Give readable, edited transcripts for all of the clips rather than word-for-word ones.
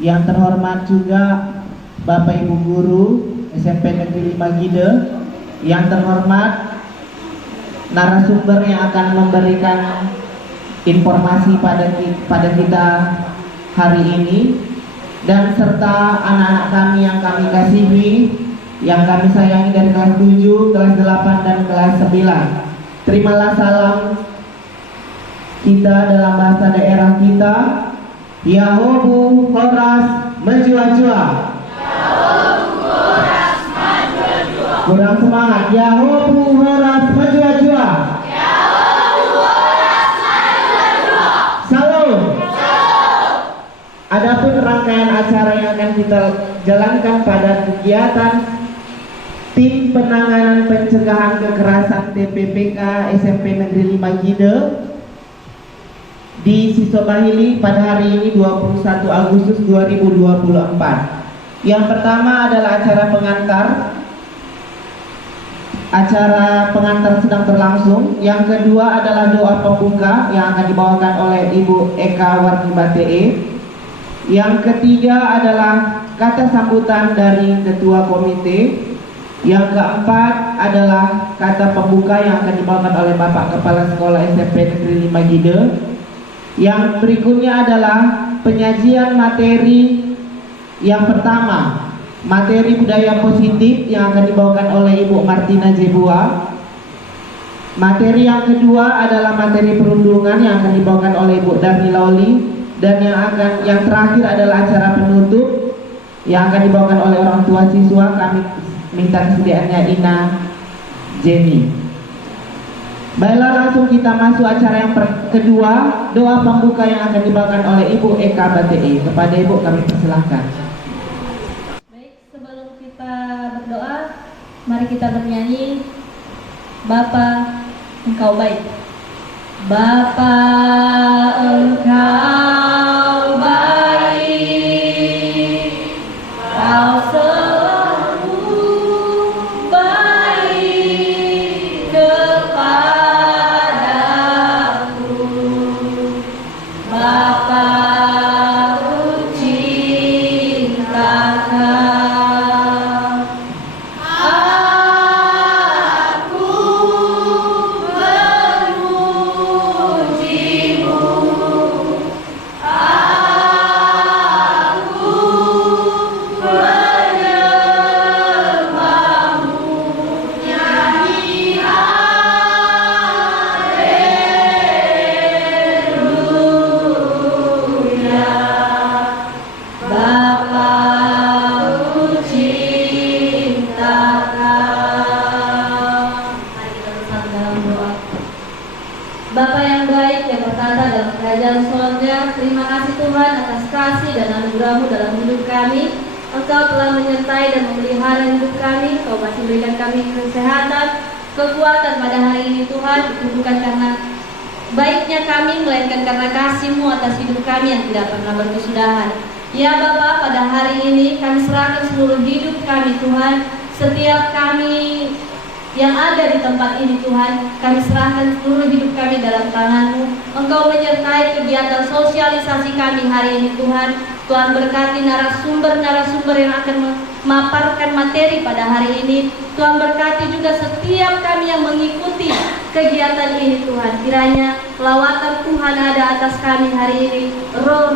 yang terhormat juga Bapak Ibu Guru SMP Negeri 5 Gide, yang terhormat narasumber yang akan memberikan informasi pada kita hari ini, dan serta anak-anak kami yang kami kasihi, yang kami sayangi dari kelas 7, kelas 8, dan kelas 9. Terimalah salam kita dalam bahasa daerah kita. Yahobu Horas Menjua-jua. Kurang semangat. Yahobu Horas Menjua-jua. Salam. Adapun rangkaian acara yang akan kita jalankan pada kegiatan Tim Penanganan Pencegahan Kekerasan TPPK SMP Negeri 5 Gide di Sisobahili pada hari ini 21 Agustus 2024. Yang pertama adalah acara pengantar. Acara pengantar sedang berlangsung. Yang kedua adalah doa pembuka yang akan dibawakan oleh Ibu Eka Warni Batee. Yang ketiga adalah kata sambutan dari Ketua Komite. Yang keempat adalah kata pembuka yang akan dibawakan oleh Bapak Kepala Sekolah SMP Negeri 5 Gide. Yang berikutnya adalah penyajian materi. Yang pertama, materi budaya positif yang akan dibawakan oleh Ibu Martina Jebua. Materi yang kedua adalah materi perundungan yang akan dibawakan oleh Ibu Darni Lauli. Dan yang terakhir adalah acara penutup yang akan dibawakan oleh orang tua siswa. Kami minta kesediaannya Ina Jenny. Baiklah, langsung kita masuk acara yang kedua, doa pembuka yang akan dibawakan oleh Ibu Eka Batee. Kepada Ibu kami persilahkan. Baik, sebelum kita berdoa, mari kita bernyanyi Bapa Engkau Baik. Bapa Engkau baik, Kau selalu baik kepadaku. Bapa, Ku cinta Kau. Aku memujimu, aku menyembahmu, nyanyi haleluya. Bapa, Ku cinta Kau. Mari kita bersama dalam doa. Bapa yang baik yang bertata dalam kerajaan surga, terima kasih Tuhan atas kasih dan anugerah-Mu dalam hidup kami. Engkau telah menyertai dan memelihara hidup kami. Kau masih berikan kami kesehatan, kekuatan pada hari ini Tuhan. Itu bukan karena baiknya kami, melainkan karena kasih-Mu atas hidup kami yang tidak pernah berkesudahan. Ya Bapa, pada hari ini kami serahkan seluruh hidup kami Tuhan. Setiap kami yang ada di tempat ini Tuhan, kami serahkan seluruh hidup kami dalam tangan-Mu. Engkau menyertai kegiatan sosialisasi kami hari ini Tuhan. Tuhan berkati narasumber-narasumber yang akan memaparkan materi pada hari ini. Tuhan berkati juga setiap kami yang mengikuti kegiatan ini Tuhan. Kiranya lawatan Tuhan ada atas kami hari ini. Roh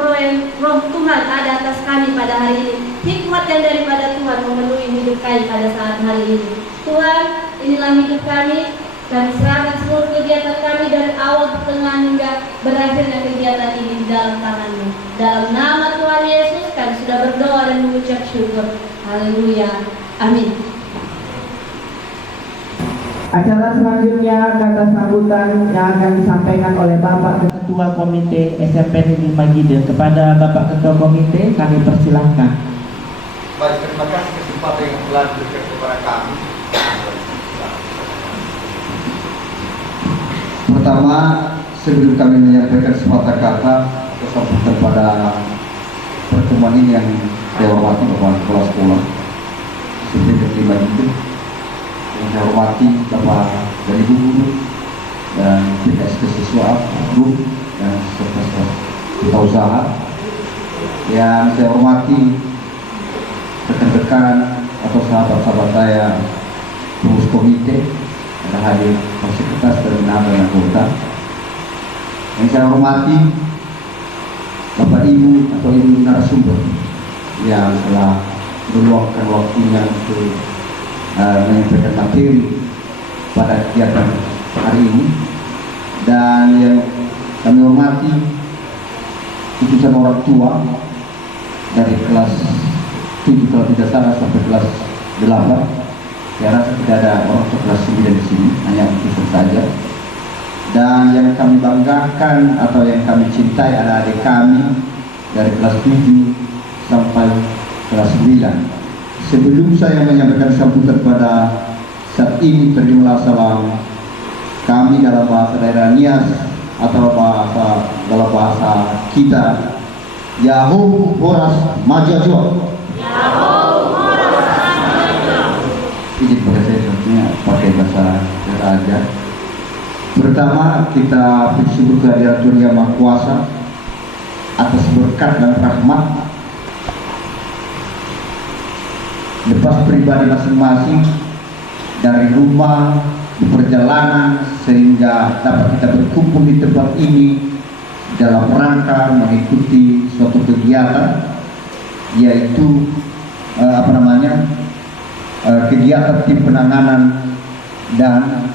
Tuhan ada atas kami pada hari ini. Hikmat yang daripada Tuhan memenuhi hidup kami pada saat hari ini. Tuhan, inilah hidup kami. Kami serahkan seluruh kegiatan kami dari awal, pertengahan hingga berakhirnya kegiatan ini di dalam tangan-Mu. Dalam nama Tuhan Yesus kami sudah berdoa dan mengucap syukur. Haleluya. Amin. Acara selanjutnya kata sambutan yang akan disampaikan oleh Bapak Ketua Komite SMP Negeri 5 Gide. Kepada Bapak Ketua Komite kami persilahkan. Baik, terima kasih kesempatan yang telah diberikan kepada kami. Pertama, sebelum kami menyampaikan sepatah kata sambutan pada pertemuan ini yang saya hormati Bapak Kepala Sekolah SMP Negeri 5 Gide, yang saya hormati Bapak dari Guru dan PKS Kesiswaan, Guru dan serta usaha, yang saya hormati rekan-rekan atau sahabat-sahabat saya, pengurus komite, ada hadir sekretaris dan anggota. Yang saya hormati Bapak Ibu atau Ibu narasumber yang telah meluangkan waktunya untuk menyampaikan materi pada kegiatan hari ini, dan yang kami hormati putusan orang tua dari kelas 7 kalau tidak salah sampai kelas 8. Saya rasa tidak ada orang tua kelas 9 di sini, hanya putusan saja. Dan yang kami banggakan atau yang kami cintai adalah adik kami dari kelas 7 sampai kelas 9. Sebelum saya menyampaikan sambutan pada saat ini, terjemalah salam kami dalam bahasa daerah Nias atau dalam bahasa kita, Yahoo Horas Majajo. Izin pada saya sebenarnya pakai bahasa daerah aja. Pertama, kita bersyukur kehadirat Tuhan Yang Maha Kuasa atas berkat dan rahmat. Lepas pribadi masing-masing dari rumah, di perjalanan, sehingga dapat kita berkumpul di tempat ini dalam rangka mengikuti suatu kegiatan, yaitu kegiatan tim penanganan dan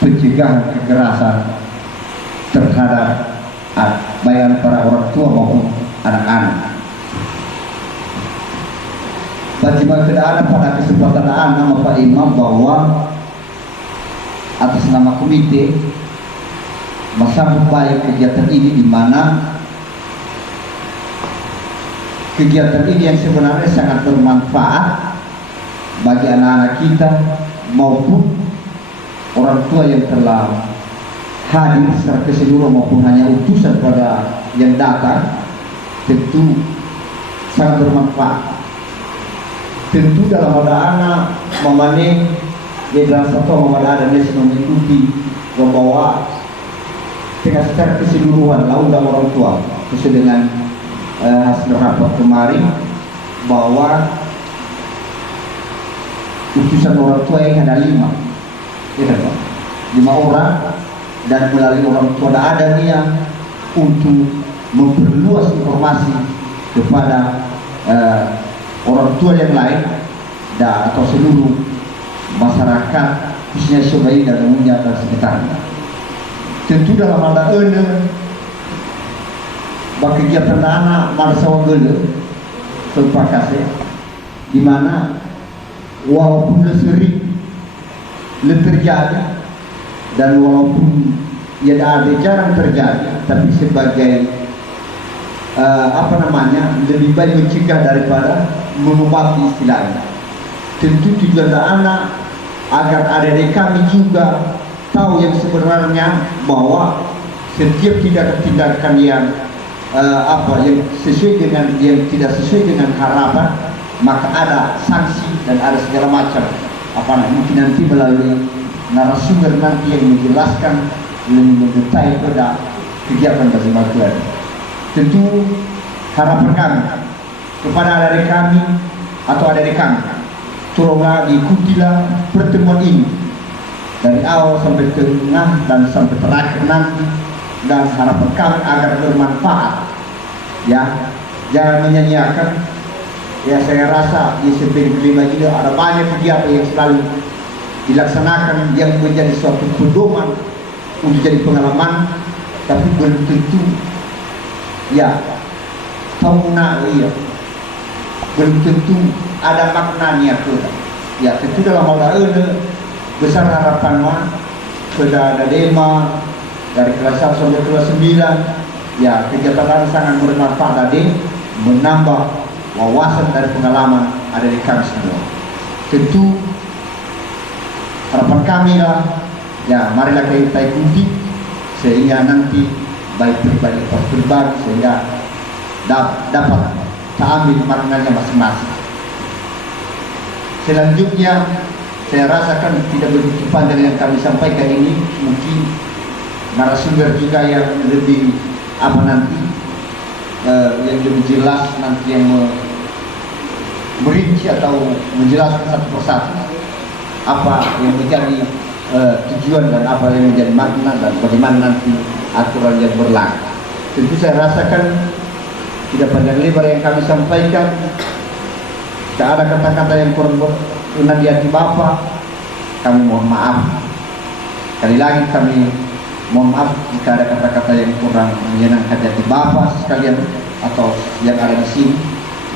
pencegahan kekerasan terhadap baik para orang tua maupun anak-anak. Bagaimana keadaan pada kesempatan nama Pak Imam bahwa atas nama komite bersambut baik kegiatan ini, di mana kegiatan ini yang sebenarnya sangat bermanfaat bagi anak-anak kita maupun orang tua yang telah hadir secara keseluruhan maupun hanya utusan pada yang datang, tentu sangat bermanfaat. Tentu dalam ada anak memane dalam satu ada mengikuti membawa dengan secara keseluruhan undang orang tua sesuai dengan hasil rapat kemarin, bahwa utusan orang tua yang ada 5, ya kan Pak? 5 orang, dan melalui orang tua ada niat untuk memperluas informasi kepada orang tua yang lain dan atau seluruh masyarakat, khususnya Surabaya dan umumnya dan sekitarnya. Tentu dalam hal ini bagi kegiatan anak Marsawa Gele terpakasih, di mana walaupun sering terjadi dan walaupun ya ada jarang terjadi, tapi sebagai lebih baik mencegah daripada mengobati istilahnya. Tentu tujuan anak agar adik-adik kami juga tahu yang sebenarnya, bahwa setiap tindakan yang yang sesuai dengan yang tidak sesuai dengan harapan, maka ada sanksi dan ada segala macam mungkin nanti melalui narasumber nanti yang menjelaskan lebih mendetail pada kegiatan masing-masing. Tentu harapan kami kepada adik kami atau adik kami, tolonglah diikutilah pertemuan ini dari awal sampai tengah dan sampai terakhir nanti, dan harapan kami agar bermanfaat. Ya, jangan menyanyiakan. Ya, saya rasa di SMP kelima ini ada banyak kegiatan yang selalu dilaksanakan yang menjadi suatu pedoman untuk jadi pengalaman, tapi belum tentu belum tentu ada maknanya pula. Ya, tentu dalam hal ini besar harapan kepada Dema dari kelas 1 sampai kelas 9. Ya, kegiatan sangat bermanfaat tadi, menambah wawasan dari pengalaman ada di kami semua. Tentu harapan kami ya marilah kita ikuti sehingga nanti baik pribadi atau pribadi sehingga dapat ambil maknanya masing-masing. Selanjutnya saya rasakan tidak begitu panjang yang kami sampaikan ini, mungkin narasumber juga yang lebih yang lebih jelas nanti yang merinci atau menjelaskan satu persatu apa yang menjadi tujuan dan apa yang menjadi makna dan bagaimana nanti aturan yang berlaku. Tentu saya rasakan tidak panjang lebar yang kami sampaikan, tidak ada kata-kata yang kurang berkenan di hati Bapak. Kami mohon maaf. Sekali lagi kami mohon maaf jika ada kata-kata yang kurang menyenangkan hati Bapak sekalian atau yang ada di sini.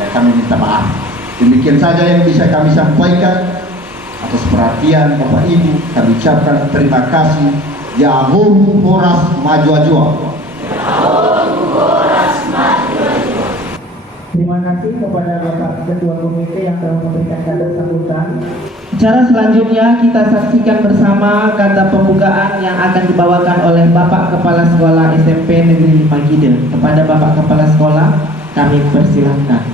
Ya, kami minta maaf. Demikian saja yang bisa kami sampaikan. Atas perhatian Bapak Ibu kami ucapkan terima kasih. Yahoo Horas Maju-Ajua. Terima kasih kepada Bapak Ketua Komite yang telah memberikan kata sambutan. Cara selanjutnya kita saksikan bersama kata pembukaan yang akan dibawakan oleh Bapak Kepala Sekolah SMP Negeri Magide. Kepada Bapak Kepala Sekolah kami persilahkan.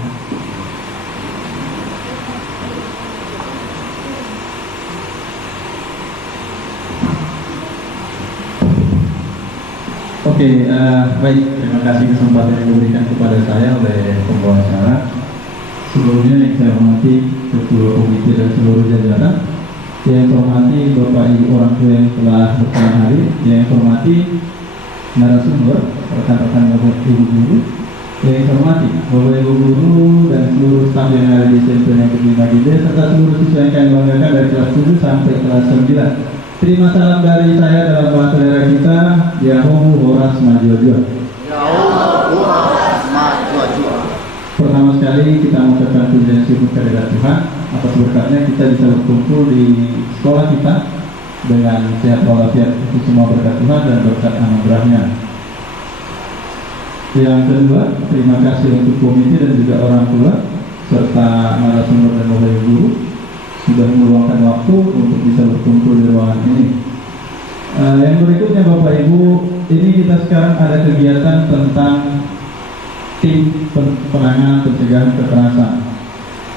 Oke, baik, terima kasih kesempatan yang diberikan kepada saya oleh pembawa acara. Sebelumnya yang saya hormati Ketua Komite dan seluruh jajaran, yang saya hormati Bapak Ibu orang tua yang telah berkenan hadir, yang saya hormati narasumber, rekan-rekan Bapak Ibu guru, yang saya hormati Bapak Ibu guru dan seluruh staf yang ada di SMP Negeri Magide serta seluruh siswa yang kami banggakan dari kelas 7 sampai kelas 9. Terima salam dari saya dalam bahasa daerah kita, Yahoo Horas Maju-Ajua. Yahoo Horas Maju-Ajua. Pertama sekali kita mengucapkan pujian syukur kehadirat Tuhan atas berkatnya kita bisa berkumpul di sekolah kita dengan sehat walafiat. Itu semua berkat Tuhan dan berkat anugerahnya. Yang kedua, terima kasih untuk komite dan juga orang tua serta narasumber dan bapak ibu guru sudah meluangkan waktu untuk bisa berkumpul di ruangan ini. Yang berikutnya Bapak Ibu, ini kita sekarang ada kegiatan tentang tim penanganan pencegahan kekerasan.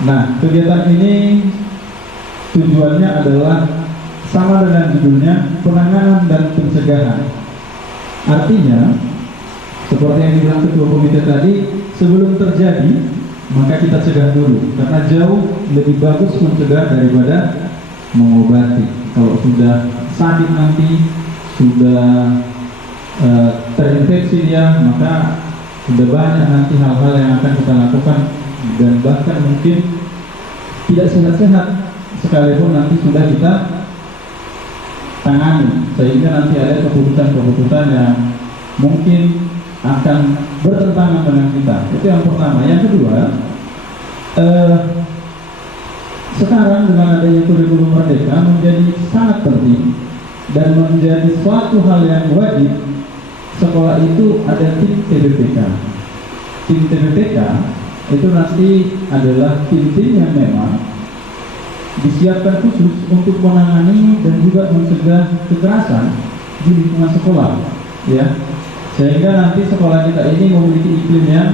Nah, kegiatan ini tujuannya adalah sama dengan judulnya, penanganan dan pencegahan. Artinya, seperti yang dibilang Ketua Komite tadi, sebelum terjadi maka kita cegah dulu, karena jauh lebih bagus mencegah daripada mengobati. Kalau sudah sakit nanti, sudah terinfeksi dia, maka sudah banyak nanti hal-hal yang akan kita lakukan dan bahkan mungkin tidak sehat-sehat sekalipun nanti sudah kita tangani, sehingga nanti ada keputusan-keputusan yang mungkin akan bertentangan dengan kita. Itu yang pertama. Yang kedua, sekarang dengan adanya kurikulum merdeka menjadi sangat penting dan menjadi suatu hal yang wajib. Sekolah itu ada tim TBPK. Tim TBPK itu nanti adalah tim-tim yang memang disiapkan khusus untuk menangani dan juga mencegah kekerasan di lingkungan sekolah, ya. Sehingga nanti sekolah kita ini memiliki iklim yang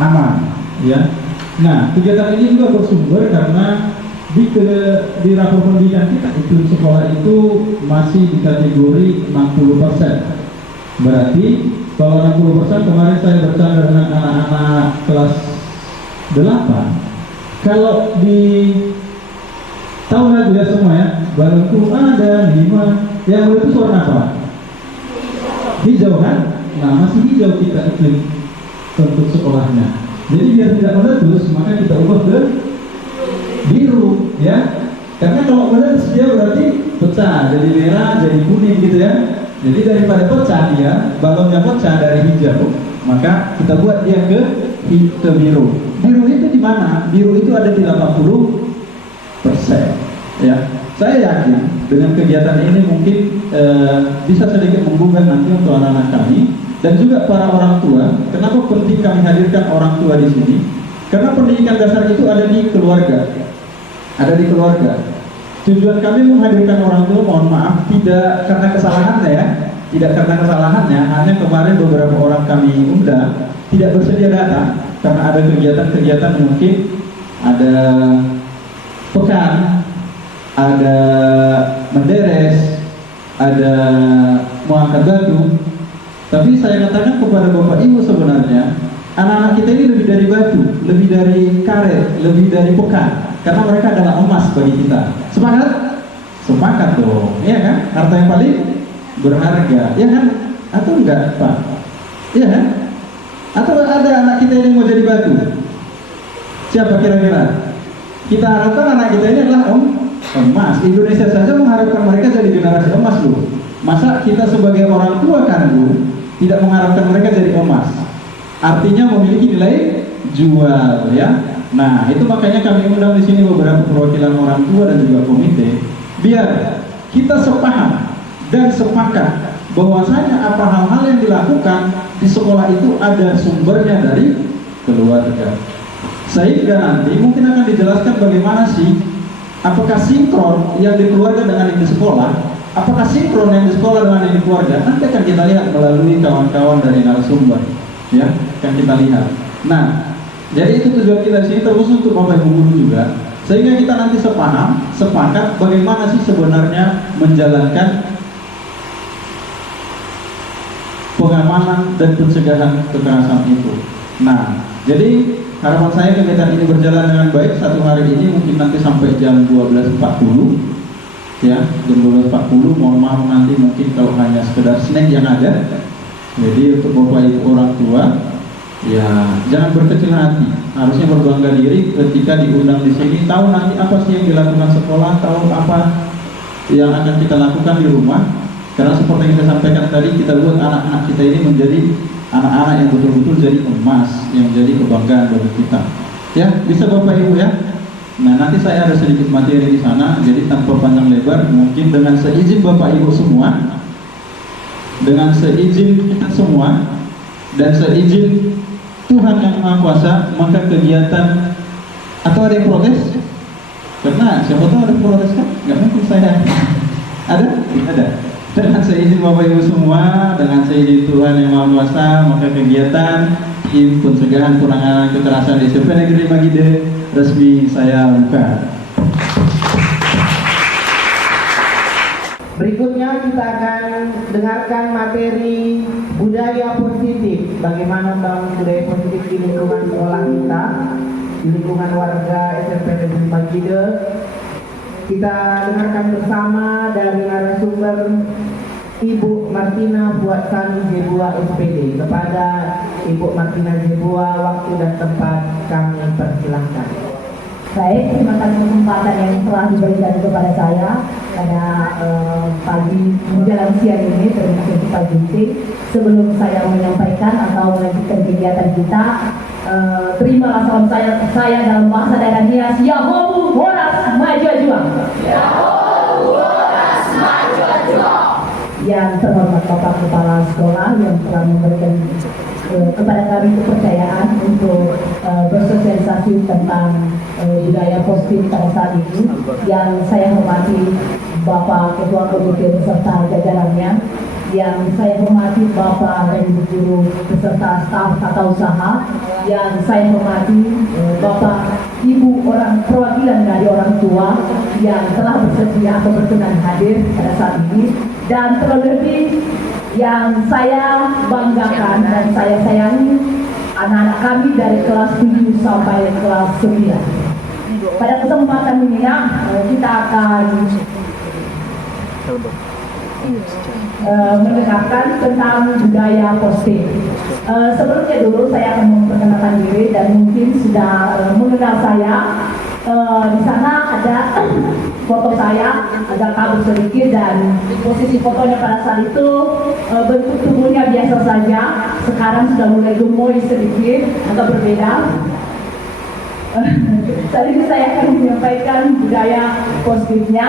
aman, ya. Nah, kegiatan ini juga bersumber karena di rapor pendidikan kita iklim sekolah itu masih di kategori 60%. Berarti kalau 60%, kemarin saya bercanda dengan anak-anak kelas 8, kalau di tahun lalu ya semua ya, balonku ada 5, yang itu warna apa? Hijau kan? Nah, masih hijau kita iklim untuk sekolahnya. Jadi biar tidak meletus, maka kita ubah ke biru, ya. Karena kalau meletus dia berarti pecah, jadi merah, jadi kuning gitu ya. Jadi daripada pecah dia, balonnya pecah dari hijau, maka kita buat dia ke biru. Biru itu di mana? Biru itu ada di 80%, ya. Saya yakin dengan kegiatan ini mungkin bisa sedikit menggugah nanti untuk anak-anak kami dan juga para orang tua. Kenapa penting kami hadirkan orang tua di sini? Karena pendidikan dasar itu ada di keluarga, ada di keluarga. Tujuan kami menghadirkan orang tua, mohon maaf, tidak karena kesalahannya ya, tidak karena kesalahannya. Hanya kemarin beberapa orang kami undang tidak bersedia datang karena ada kegiatan-kegiatan, mungkin ada pekan, ada menderes, ada mau angkat gaduh. Tapi saya katakan kepada Bapak Ibu sebenarnya anak-anak kita ini lebih dari batu, lebih dari karet, lebih dari pekan, karena mereka adalah emas bagi kita. Sepakat? Sepakat dong, iya kan? Harta yang paling berharga, ya kan? Atau enggak, Pak? Iya kan? Atau ada anak kita ini mau jadi batu? Siapa kira-kira? Kita harapkan anak kita ini adalah emas. Indonesia saja mengharapkan mereka jadi generasi emas loh. Masa kita sebagai orang tua kan Bu, tidak mengharapkan mereka jadi emas? Artinya memiliki nilai jual, ya. Nah, itu makanya kami undang di sini beberapa perwakilan orang tua dan juga komite, biar kita sepaham dan sepakat bahwasanya apa hal-hal yang dilakukan di sekolah itu ada sumbernya dari keluarga. Sehingga nanti mungkin akan dijelaskan bagaimana sih, apakah sinkron yang di keluarga dengan yang di sekolah, apakah sinkron yang di sekolah dengan yang di keluarga, nanti akan kita lihat melalui kawan-kawan dari narasumber, ya, akan kita lihat. Nah, jadi itu tujuan kita di sini, terkhusus untuk Bapak Ibu guru juga, sehingga kita nanti sepaham, sepakat bagaimana sih sebenarnya menjalankan pengamanan dan pencegahan kekerasan itu. Nah, jadi harapan saya kegiatan ini berjalan dengan baik. Satu hari ini mungkin nanti sampai jam 12.40, ya, jam 12.40. Mohon maaf nanti mungkin kalau hanya sekedar snack yang ada. Jadi untuk Bapak Ibu orang tua, ya jangan berkecil hati, harusnya berbangga diri ketika diundang di sini, tahu nanti apa sih yang dilakukan sekolah, tahu apa yang akan kita lakukan di rumah. Karena seperti yang kita sampaikan tadi, kita buat anak-anak kita ini menjadi anak-anak yang betul-betul jadi emas, yang jadi kebanggaan bagi kita. Ya, bisa Bapak Ibu ya. Nah, nanti saya ada sedikit materi di sana, jadi tanpa panjang lebar, mungkin dengan seizin Bapak Ibu semua, dengan seizin kita semua, dan seizin Tuhan yang Maha Kuasa, maka kegiatan, atau ada yang protes? Karena siapa tahu ada protes kan? Nggak mungkin saya. Ada? Ada. Dengan seizin Bapak Ibu semua, dengan seizin Tuhan yang Maha Kuasa, maka kegiatan tim pencegahan penanganan kekerasan di SMP Negeri Magide resmi saya buka. Berikutnya kita akan dengarkan materi budaya positif. Bagaimana membangun budaya positif di lingkungan sekolah kita, di lingkungan warga SMP Negeri Magide. Kita dengarkan bersama dari narasumber Ibu Martina Buatsani Jebua SPD. Kepada Ibu Martina Jebua, waktu dan tempat kami persilahkan. Baik, terima kasih kesempatan yang telah diberikan kepada saya pada pagi menjelang siang ini. Terima kasih Pak Junti. Sebelum saya menyampaikan atau melanjutkan kegiatan kita, terimalah salam saya dalam bahasa daerah Nias. Yahobu Horas Maju Juang. Yahobu Horas Maju Juang. Yang terhormat Bapak Kepala Sekolah yang telah memberikan kepada kami kepercayaan untuk bersosialisasi tentang budaya positif pada saat ini. Yang saya hormati Bapak Ketua Komite beserta jajarannya, yang saya hormati Bapak dan Ibu Guru beserta staf tata usaha, yang saya hormati Bapak Ibu orang perwakilan dari orang tua yang telah bersedia atau berkenan hadir pada saat ini, dan terlebih yang saya banggakan dan saya sayangi anak-anak kami dari kelas 7 sampai kelas 9. Pada kesempatan ini kita akan mendengarkan tentang budaya positif. Sebelumnya dulu saya akan memperkenalkan diri dan mungkin sudah mengenal saya. Di sana ada foto saya, agak kabur sedikit, dan posisi fotonya pada saat itu bentuk tubuhnya biasa saja. Sekarang sudah mulai gemoy sedikit, agak berbeda. Saat ini saya akan menyampaikan budaya positifnya.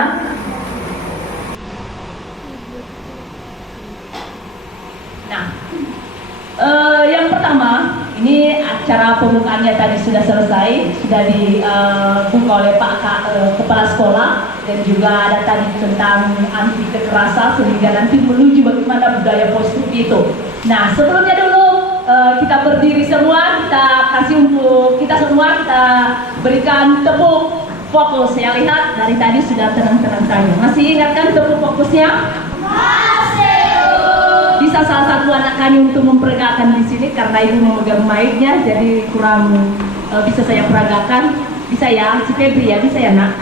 Nah, yang pertama, ini acara pembukaannya tadi sudah selesai, sudah dibuka oleh Pak Kepala Sekolah, dan juga ada tadi tentang anti kekerasan, sehingga nanti menuju bagaimana budaya positif itu. Nah, sebelumnya dulu kita berdiri semua, kita kasih untuk kita semua, kita berikan tepuk fokus. Saya lihat dari tadi sudah tenang-tenang saja. Masih ingat kan tepuk fokusnya? Masih. Bisa salah satu mampu anak kami untuk memperagakan di sini karena ibu memegang mic-nya, jadi kurang bisa saya peragakan. Bisa ya, si Febri ya, bisa ya nak?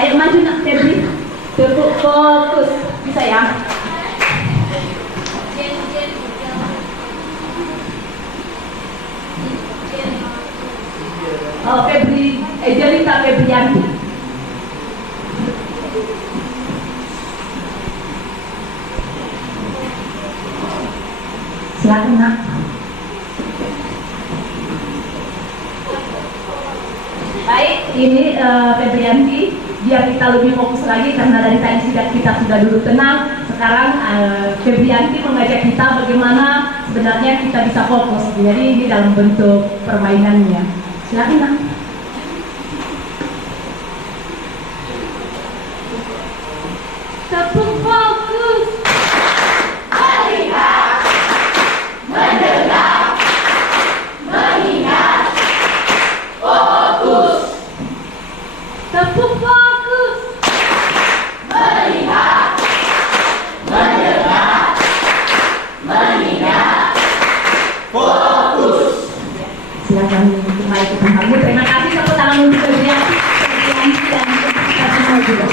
Ayo maju nak Febri, fokus, bisa ya? Oh Febri, Jelita Febrianti. Silakan nak. Baik, ini Febrianti. Biar kita lebih fokus lagi karena dari tadi kita sudah duduk tenang. Sekarang Febrianti mengajak kita bagaimana sebenarnya kita bisa fokus. Jadi ini dalam bentuk permainannya. Silakan nak. Tepuk fokus. Tepuk fokus. Silakan kembali ke tempatmu. Terima kasih, tepuk tangan untuk Febrianti dan untuk kita semua juga.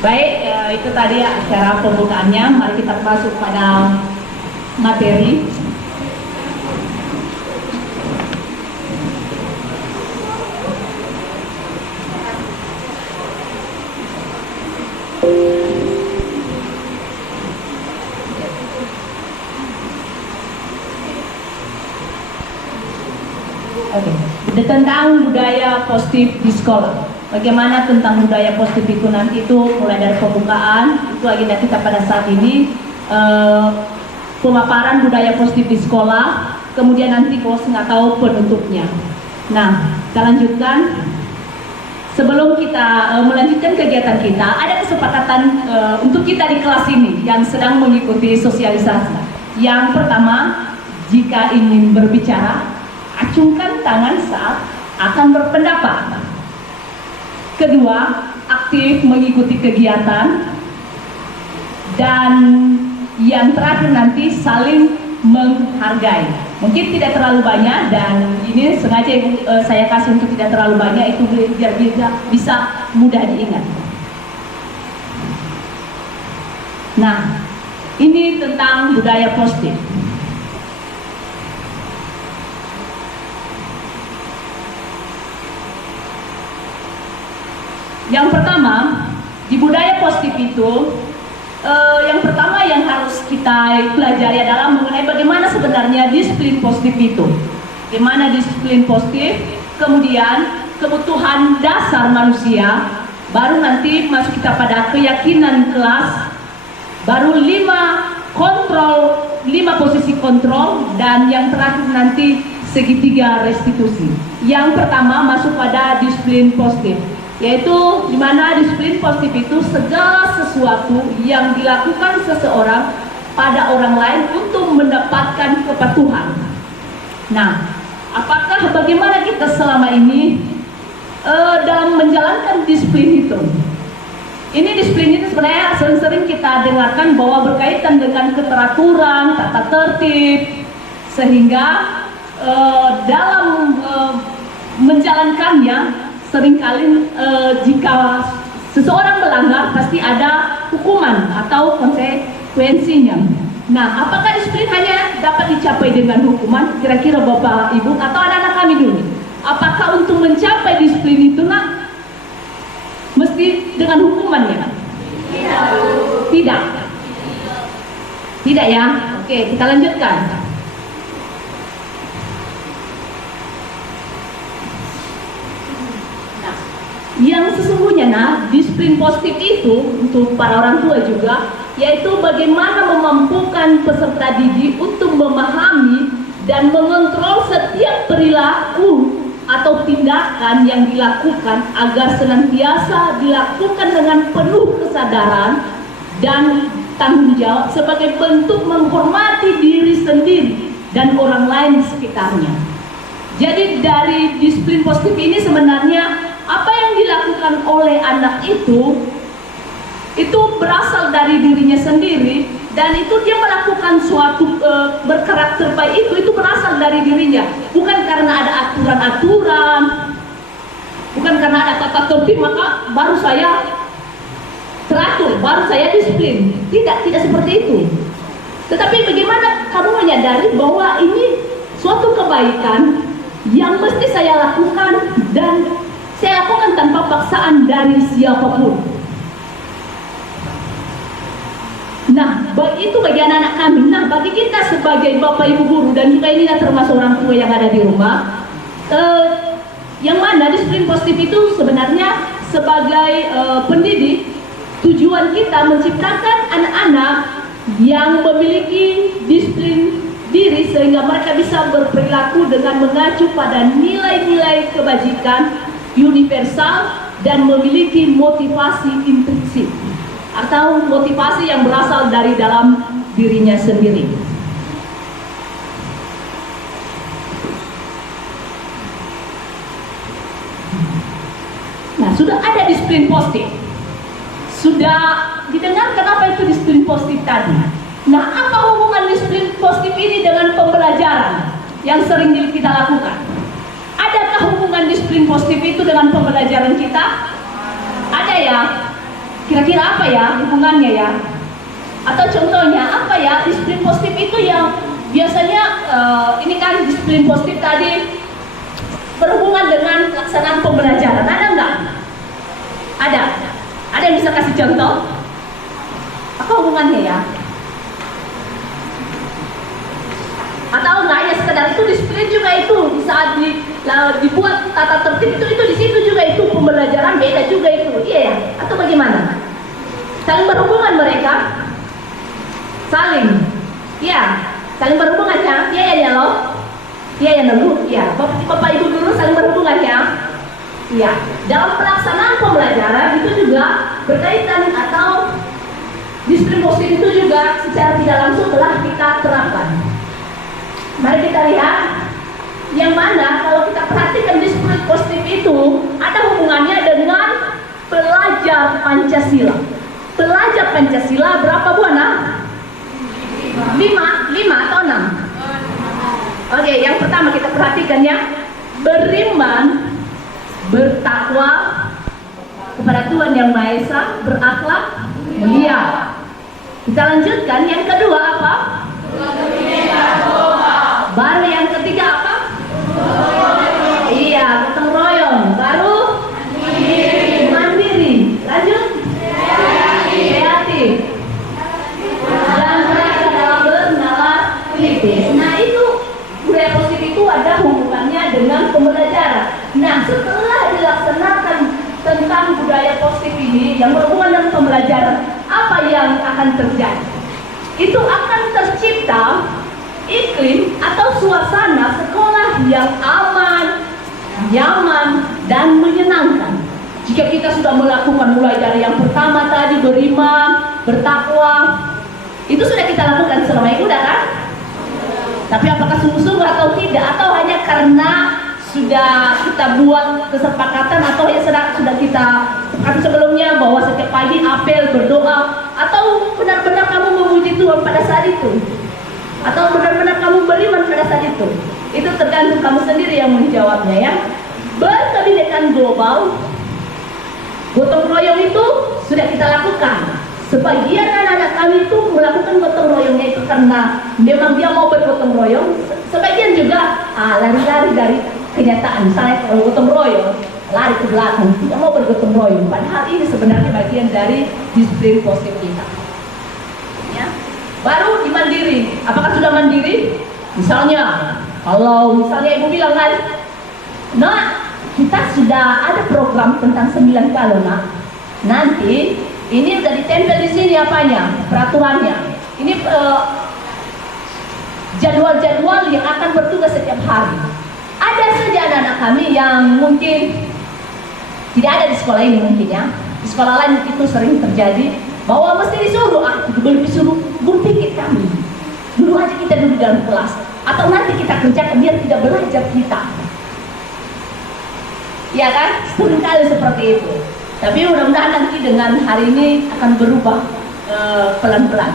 Baik, itu tadi acara pembukaannya. Mari kita masuk pada materi. Oke, tentang budaya positif di sekolah. Bagaimana tentang budaya positif itu nanti itu mulai dari pembukaan, itu agenda kita pada saat ini, pemaparan budaya positif di sekolah, kemudian nanti closing atau penutupnya. Nah, kita lanjutkan. Sebelum kita melanjutkan kegiatan kita, ada kesepakatan untuk kita di kelas ini yang sedang mengikuti sosialisasi. Yang pertama, jika ingin berbicara, acungkan tangan saat akan berpendapat. Kedua, aktif mengikuti kegiatan. Dan yang terakhir nanti saling menghargai. Mungkin tidak terlalu banyak dan ini sengaja saya kasih untuk tidak terlalu banyak itu biar bisa mudah diingat. Nah, ini tentang budaya positif. Yang pertama, di budaya positif itu, yang pertama yang harus kita pelajari adalah mengenai bagaimana sebenarnya disiplin positif itu. Bagaimana disiplin positif, kemudian kebutuhan dasar manusia, baru nanti masuk kita pada keyakinan kelas, baru 5 posisi kontrol, dan yang terakhir nanti segitiga restitusi. Yang pertama masuk pada disiplin positif, yaitu di mana disiplin positif itu segala sesuatu yang dilakukan seseorang pada orang lain untuk mendapatkan kepatuhan. Nah, apakah bagaimana kita selama ini dalam menjalankan disiplin itu? Ini disiplin itu sebenarnya sering-sering kita dengarkan bahwa berkaitan dengan keteraturan, tata tertib, sehingga dalam menjalankannya seringkali jika seseorang melanggar pasti ada hukuman atau konsekuensinya. Nah, apakah disiplin hanya dapat dicapai dengan hukuman? Kira-kira Bapak Ibu atau anak-anak kami dulu, apakah untuk mencapai disiplin itu nak mesti dengan hukuman ya? Tidak. Tidak ya? Oke, kita lanjutkan. Yang sesungguhnya disiplin positif itu untuk para orang tua juga, yaitu bagaimana memampukan peserta didik untuk memahami dan mengontrol setiap perilaku atau tindakan yang dilakukan agar senantiasa dilakukan dengan penuh kesadaran dan tanggung jawab sebagai bentuk menghormati diri sendiri dan orang lain di sekitarnya. Jadi dari disiplin positif ini sebenarnya apa yang dilakukan oleh anak itu itu berasal dari dirinya sendiri, dan itu dia melakukan suatu berkarakter baik itu berasal dari dirinya, bukan karena ada aturan-aturan, bukan karena ada tata tertib maka baru saya teratur, baru saya disiplin. Tidak seperti itu. Tetapi bagaimana kamu menyadari bahwa ini suatu kebaikan yang mesti saya lakukan, dan saya lakukan tanpa paksaan dari siapapun. Nah, itu bagi anak-anak kami. Nah, bagi kita sebagai bapak ibu guru, dan juga ini termasuk orang tua yang ada di rumah, yang mana disiplin positif itu sebenarnya sebagai pendidik, tujuan kita menciptakan anak-anak yang memiliki disiplin diri sehingga mereka bisa berperilaku dengan mengacu pada nilai-nilai kebajikan universal dan memiliki motivasi intrinsik atau motivasi yang berasal dari dalam dirinya sendiri. Nah, sudah ada disiplin positif. Sudah didengarkan apa itu disiplin positif tadi. Nah, apa hubungan disiplin positif ini dengan pembelajaran yang sering kita lakukan? Adakah hubungan disiplin positif itu dengan pembelajaran kita? Ada ya? Kira-kira apa ya hubungannya ya? Atau contohnya apa ya disiplin positif itu yang biasanya ini kan disiplin positif tadi berhubungan dengan pelaksanaan pembelajaran. Ada enggak? Ada. Ada yang bisa kasih contoh? Apa hubungannya ya? Atau enggak hanya sekedar itu disiplin juga itu di saat dibuat tata tertib itu di situ juga itu pembelajaran beda juga itu. Iya ya? Atau bagaimana? Saling berhubungan mereka? Saling. Iya, saling berhubungan ya. Iya ya loh. Iya ya dulu. Iya, Bapak Ibu dulu saling berhubungan ya. Iya, dalam pelaksanaan pembelajaran itu juga berkaitan atau disiplin positif itu juga secara tidak langsung telah kita terapkan. Mari kita lihat yang mana kalau kita perhatikan disiplin positif itu ada hubungannya dengan belajar Pancasila. Belajar Pancasila berapa Bu Ana? 5 atau 6? Oke, yang pertama kita perhatikan ya, beriman, bertakwa kepada Tuhan Yang Maha Esa, berakhlak mulia. Kita lanjutkan, yang kedua apa? Baru yang ketiga apa? Iya, gotong royong. Baru mandiri. Lanjut, kreatif, dan mereka dalam bernalar kritis. Nah, itu budaya positif itu ada hubungannya dengan pembelajaran. Nah, setelah dilaksanakan tentang budaya positif ini yang berhubungan dengan pembelajaran, apa yang akan terjadi? Itu akan tercipta iklim atau suasana sekolah yang aman, nyaman, dan menyenangkan. Jika kita sudah melakukan mulai dari yang pertama tadi beriman, bertakwa, itu sudah kita lakukan selama ini, udah kan? Tapi apakah sungguh-sungguh atau tidak, atau hanya karena sudah kita buat kesepakatan, atau ya sudah kita sepakati sebelumnya bahwa setiap pagi apel berdoa, atau benar-benar kamu memuji Tuhan pada saat itu, atau benar-benar kamu beriman pada saat itu? Itu tergantung kamu sendiri yang menjawabnya ya. Berkebinekaan global, gotong royong itu sudah kita lakukan. Sebagian anak-anak kami itu melakukan gotong royongnya itu karena memang dia mau bergotong royong. Sebagian juga lari-lari dari kenyataan. Misalnya kalau gotong royong, lari ke belakang, tidak mau bergotong royong. Padahal ini sebenarnya bagian dari disiplin positif kita. Ya. Baru di mandiri. Apakah sudah mandiri? Misalnya, kalau misalnya ibu bilang kan, nah kita sudah ada program tentang 9 kalo nak. Nanti ini udah ditempel di sini apanya, peraturannya. Ini jadwal-jadwal yang akan bertugas setiap hari. Ada saja anak-anak kami yang mungkin tidak ada di sekolah ini mungkin ya. Di sekolah lain itu sering terjadi bahwa mesti disuruh, belum disuruh berpikir kami. Dulu aja kita duduk dalam kelas, atau nanti kita kerjakan biar tidak belajar kita. Ya kan? Seringkali seperti itu. Tapi mudah-mudahan nanti dengan hari ini akan berubah pelan-pelan.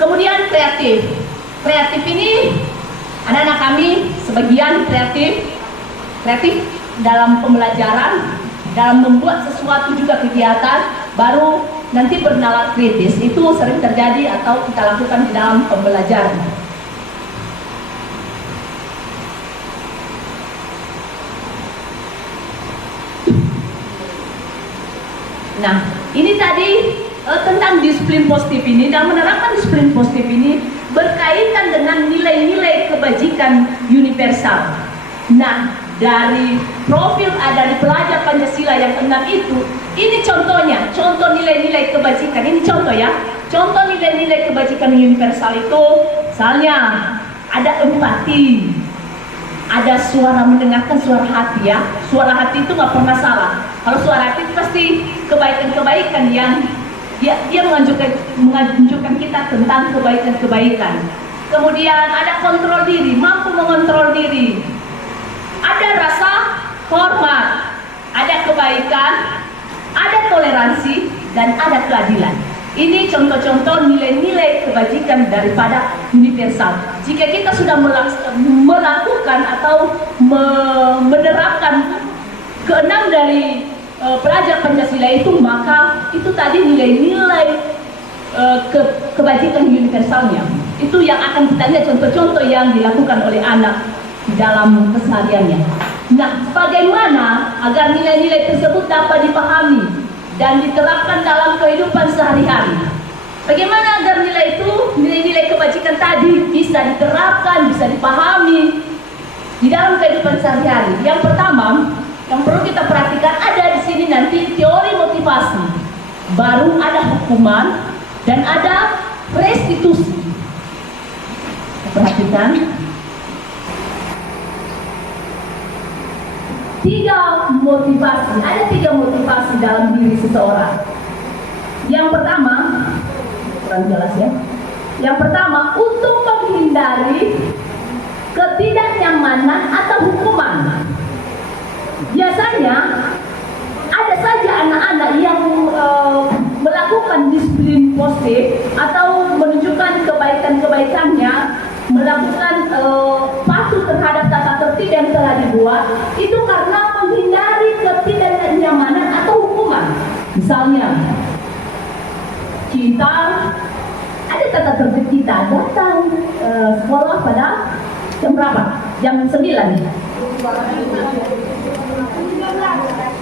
Kemudian kreatif. Kreatif ini anak-anak kami sebagian kreatif dalam pembelajaran, dalam membuat sesuatu juga kegiatan, baru nanti bernalar kritis. Itu sering terjadi atau kita lakukan di dalam pembelajaran. Nah, ini tadi tentang disiplin positif ini, dan menerapkan disiplin positif ini berkaitan dengan nilai-nilai kebajikan universal. Nah, dari profil dari pelajar Pancasila yang 6 itu, ini contohnya, contoh nilai-nilai kebajikan. Ini contoh ya, contoh nilai-nilai kebajikan universal itu, misalnya ada empati, ada suara, mendengarkan suara hati ya. Suara hati itu nggak pernah salah. Kalau suara hati itu pasti kebaikan-kebaikan yang dia menganjurkan kita tentang kebaikan-kebaikan. Kemudian ada kontrol diri, mampu mengontrol diri. Ada rasa hormat, ada kebaikan, ada toleransi, dan ada keadilan. Ini contoh-contoh nilai-nilai kebajikan daripada universal. Jika kita sudah melakukan atau menerapkan keenam dari pelajar Pancasila itu, maka itu tadi nilai-nilai kebajikan universalnya. Itu yang akan kita lihat contoh-contoh yang dilakukan oleh anak dalam kesehariannya. Nah, bagaimana agar nilai-nilai tersebut dapat dipahami dan diterapkan dalam kehidupan sehari-hari? Bagaimana agar nilai-nilai kebajikan tadi bisa diterapkan, bisa dipahami di dalam kehidupan sehari-hari? Yang pertama, yang perlu kita perhatikan, ada di sini nanti teori motivasi, baru ada hukuman, dan ada restitusi. Perhatikan. 3 motivasi, ada 3 motivasi dalam diri seseorang. Yang pertama, kurang jelas ya. Yang pertama, untuk menghindari ketidaknyamanan atau hukuman. Biasanya ada saja anak-anak yang melakukan disiplin positif atau menunjukkan kebaikan-kebaikannya, melakukan patuh terhadap tata tertib yang telah dibuat, itu karena menghindari ketidaknyamanan atau hukuman. Misalnya, kita ada tata tertib, kita datang sekolah pada jam berapa? Jam 9.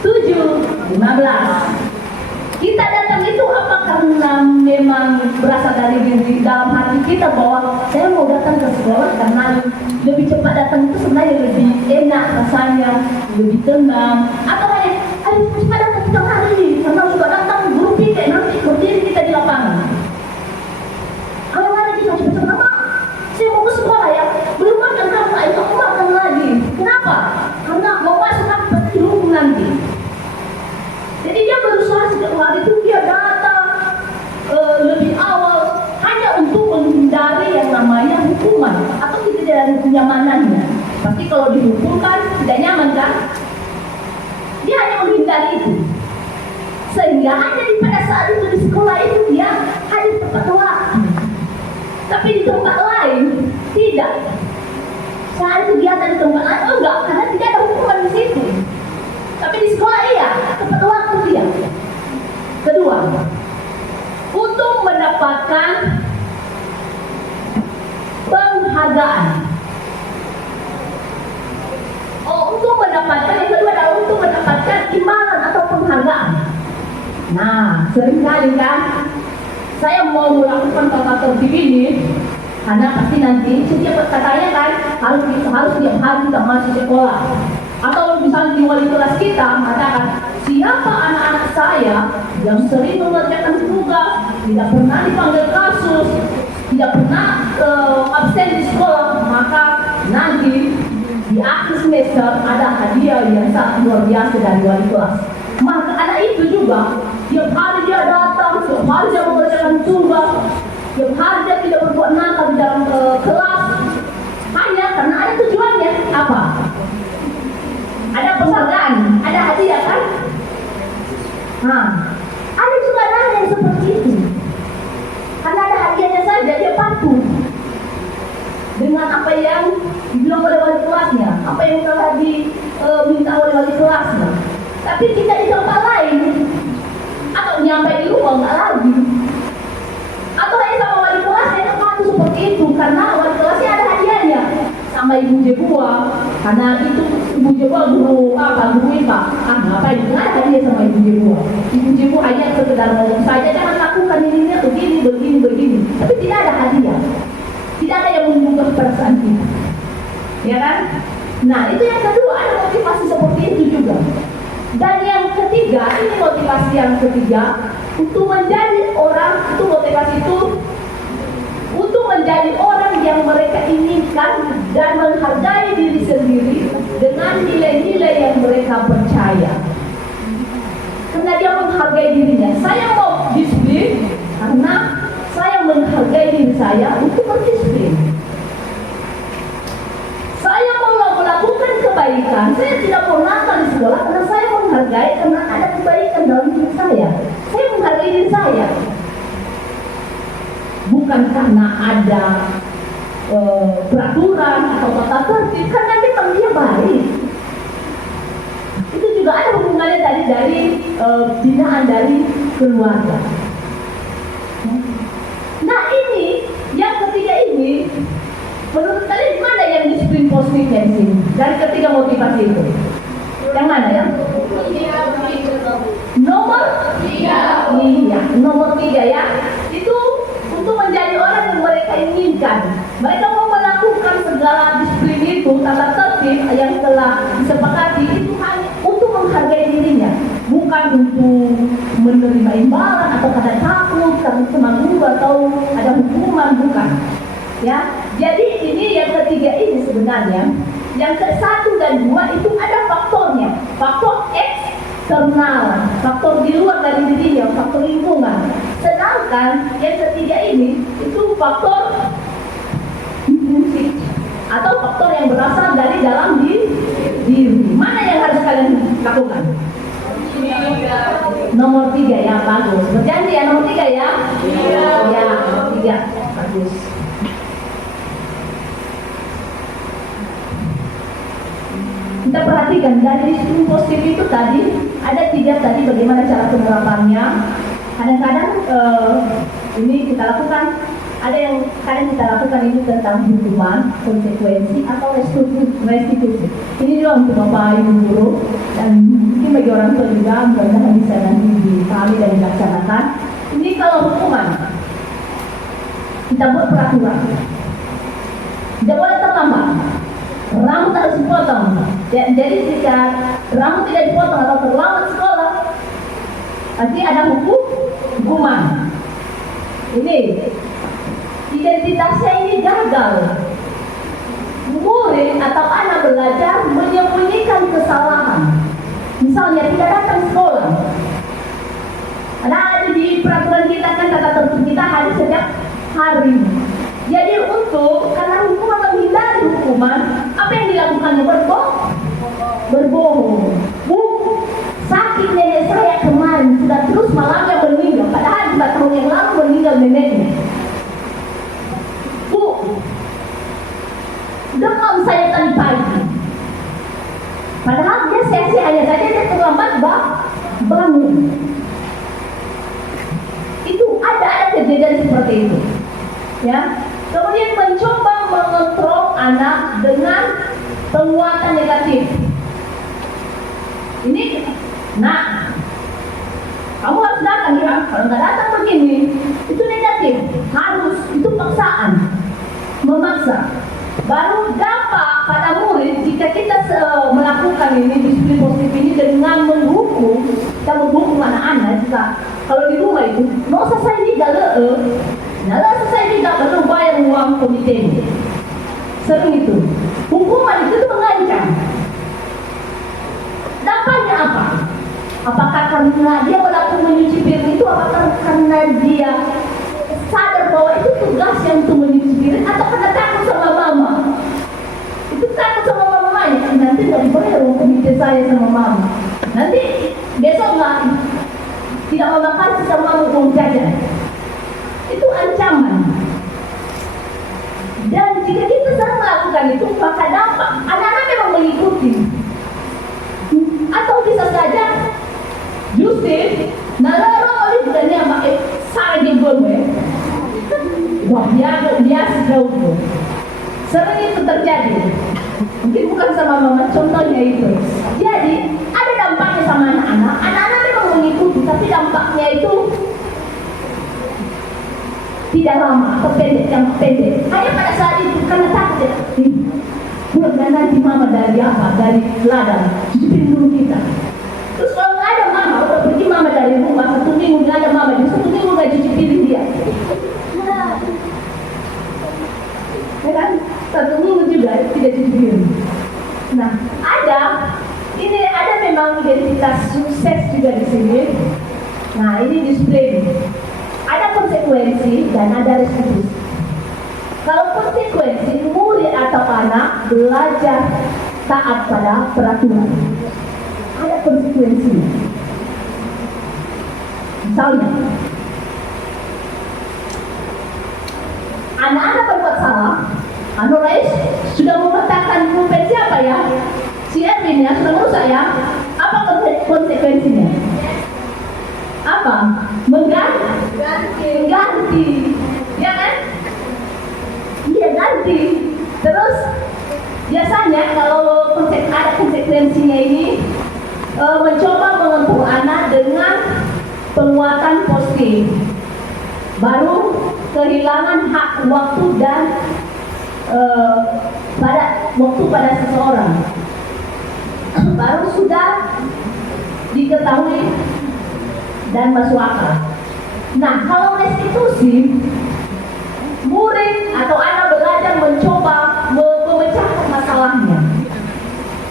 7:15. Kita datang itu apa karena memang berasal dari diri dalam hati kita bahwa saya mau datang ke sekolah karena lebih cepat datang itu sebenarnya lebih enak rasanya, lebih tenang, atau hanya ayo cepat datang kita hari ini karena sudah datang guru pikir nanti berdiri kita di lapangan. Kalau hari kita cepat nama saya mau ke sekolah ya, belum makan kamu, ayo aku makan lagi. Kenapa? Karena mau masuk kan pasti hukum nanti. Jadi dia berusaha setiap hari itu dia datang lebih awal hanya untuk menghindari yang namanya hukuman atau tidak dari kenyamanannya. Pasti kalau dihukum kan tidak nyaman kan? Dia hanya menghindari itu. Sehingga hanya pada saat itu di sekolah itu dia hadir tepat waktu. Tapi di tempat lain tidak. Saat kegiatan di tempat lain enggak, karena tidak ada hukuman di situ. Tapi di sekolah iya, tepat waktu dia. Kedua, untuk mendapatkan penghargaan. Untuk mendapatkan, yang kedua adalah untuk mendapatkan imbalan atau penghargaan. Nah, seringkali kan saya mau melakukan tata tertib ini karena pasti nanti setiap katanya kan harus tiap hari kita masuk sekolah. Atau misalnya di wali kelas kita mengatakan siapa anak-anak saya yang sering mengerjakan tugas, tidak pernah dipanggil kasus, tidak pernah absen di sekolah, maka nanti di akhir semester ada hadiah yang sangat luar biasa dari wali kelas. Maka anak itu juga tiap hari dia datang, tiap hari dia mengerjakan tugas, tiap hari dia tidak berbuat nakal di dalam kelas, hanya karena ada tujuannya apa? Ada penghargaan, ada hadiah kan? Nah, ada juga anak yang seperti itu. Karena ada hadiahnya saja dia patuh dengan apa yang dibilang oleh wali kelasnya, apa yang telah diminta oleh wali kelasnya. Tapi kita di tempat lain atau nyampe di rumah nggak lagi. Atau hanya sama wali kelasnya yang patuh seperti itu karena wali kelasnya ada hadiahnya sama ibu Jebua. Karena itu ibu Jebua guru IPA. Ngapain? Nggak ada hadiah sama ibu Jebua. Ibu Jebua hanya sekedar ngomong saja, jangan lakukan ini begini. Tapi tidak ada hadiah. Tidak ada yang menggugah perasaan kita. Ya kan? Nah, itu yang kedua, ada motivasi seperti itu juga. Dan yang ketiga, ini motivasi yang ketiga, untuk menjadi orang, itu motivasi itu untuk menjadi orang yang mereka inginkan dan menghargai diri sendiri dengan nilai-nilai yang mereka percaya. Karena dia menghargai dirinya. Saya mau disiplin karena saya menghargai diri saya untuk berdisiplin. Saya mau melakukan kebaikan. Saya tidak mau nakal di sekolah karena saya menghargai karena ada kebaikan dalam diri saya. Saya menghargai diri saya. Bukan karena ada peraturan atau tata tertib, karena memang dia baik. Itu juga ada hubungannya dari binaan dari keluarga. Nah, ini yang ketiga ini, menurut kalian mana yang disiplin positifnya di sini? Dari ketiga motivasi itu, yang mana ya? Nomor 3. Iya, nomor 3 ya. Itu untuk menjadi orang yang mereka inginkan. Mereka mau melakukan segala disiplin itu, tata tertib yang telah disepakati itu hanya untuk menghargai dirinya, bukan untuk menerima imbalan atau karena takut, karena cuma guru atau ada hukuman, bukan. Ya, jadi ini yang ketiga ini sebenarnya, yang ke-1 dan 2 itu ada faktornya, faktor eksternal, faktor di luar dari dirinya, faktor lingkungan. Sedangkan yang ketiga ini itu faktor intrinsik atau faktor yang berasal dari dalam diri. Mana yang harus kalian lakukan? Nomor 3 ya, bagus. Berjanji ya nomor 3 ya? Iya. Ya, nomor 3. Bagus. Kita perhatikan dari disiplin positif itu tadi ada 3 tadi, bagaimana cara penerapannya. Kadang-kadang ini kita lakukan, ada yang kadang kita lakukan itu tentang hukuman, konsekuensi atau restitusi. Ini juga untuk Bapak Ibu guru dan mungkin bagi orang tua juga mudah-mudahan bisa nanti dipahami dan dilaksanakan. Ini kalau hukuman, kita buat peraturan, tidak boleh terlambat. Rambut harus dipotong. Jadi jika rambut tidak dipotong atau terlambat sekolah, pasti ada hukuman. Ini identitasnya ini gagal. Murid atau anak belajar menyembunyikan kesalahan. Misalnya tidak datang sekolah. Ada di peraturan kita kan tata tertib kita hadir setiap hari. Jadi karena hukuman menghindari hukuman, apa yang dilakukannya? Berbohong. Sakit nenek saya kemarin sudah terus malamnya meninggal, padahal 2 tahun yang lalu meninggal neneknya. Demam saya tadi pagi, padahal dia sia-sia hanya saja dia terlambat bangun. Itu ada kejadian seperti itu, ya. Kemudian mencoba mengontrol anak dengan penguatan negatif. Ini, nak, kamu harus datang ya. Kalau nggak datang begini, itu negatif. Harus, itu paksaan, memaksa. Baru dapat pada murid jika kita melakukan ini disiplin positif ini dengan menghukum, kita menghukum anak-anak. Jika kalau di rumah itu, mau selesai ini selesai tidak perlu bayar uang komite. Sering itu. Hukuman itu mengancam. Dampaknya apa? Apakah karena dia melakukan menyuci piring itu, apakah karena dia sadar bahwa itu tugasnya untuk menyuci piring, atau karena takut sama mama? Itu takut sama mamanya, nanti nggak dibayar uang komite saya sama mama. Nanti besok nggak tidak membatasi sama uang jajan. Itu ancaman. Dan jika kita sedang melakukan itu, maka dampak anak-anak memang mengikuti. Atau bisa saja Justin nalaro oleh budanya pakai sarang di gue. Wah, dia sejauh sering itu terjadi. Mungkin bukan sama mama, contohnya itu. Jadi ada dampaknya sama anak-anak. Anak-anak memang mengikuti, tapi dampaknya itu tidak lama atau pendek, yang pendek. Hanya pada saat itu karena takut. Bukan nanti mama dari apa? Dari ladang. Cicipin dulu kita. Terus kalau nggak ada mama, udah pergi mama dari rumah 1 minggu nggak ada mama, di 1 minggu nggak cicipin dia. Ya kan? 1 minggu juga tidak cicipin. Nah, ini ada memang identitas sukses juga di sini. Nah, ini display. Ada konsekuensi dan ada restitusi. Kalau konsekuensi, murid atau anak belajar taat pada peraturan. Ada konsekuensi. Misalnya, anak-anak berbuat salah, Rais sudah memetakan pulpen siapa ya? Si Erwin ya, sudah merusak ya? Apa konsekuensinya? Apa? Mengganti. Ya kan? Iya, ganti. Terus biasanya kalau ada konsekuensinya ini mencoba mengontrol anak dengan penguatan positif. Baru kehilangan hak waktu dan pada seseorang. Baru sudah diketahui dan masuk akal. Nah, kalau restitusi, murid atau anak belajar mencoba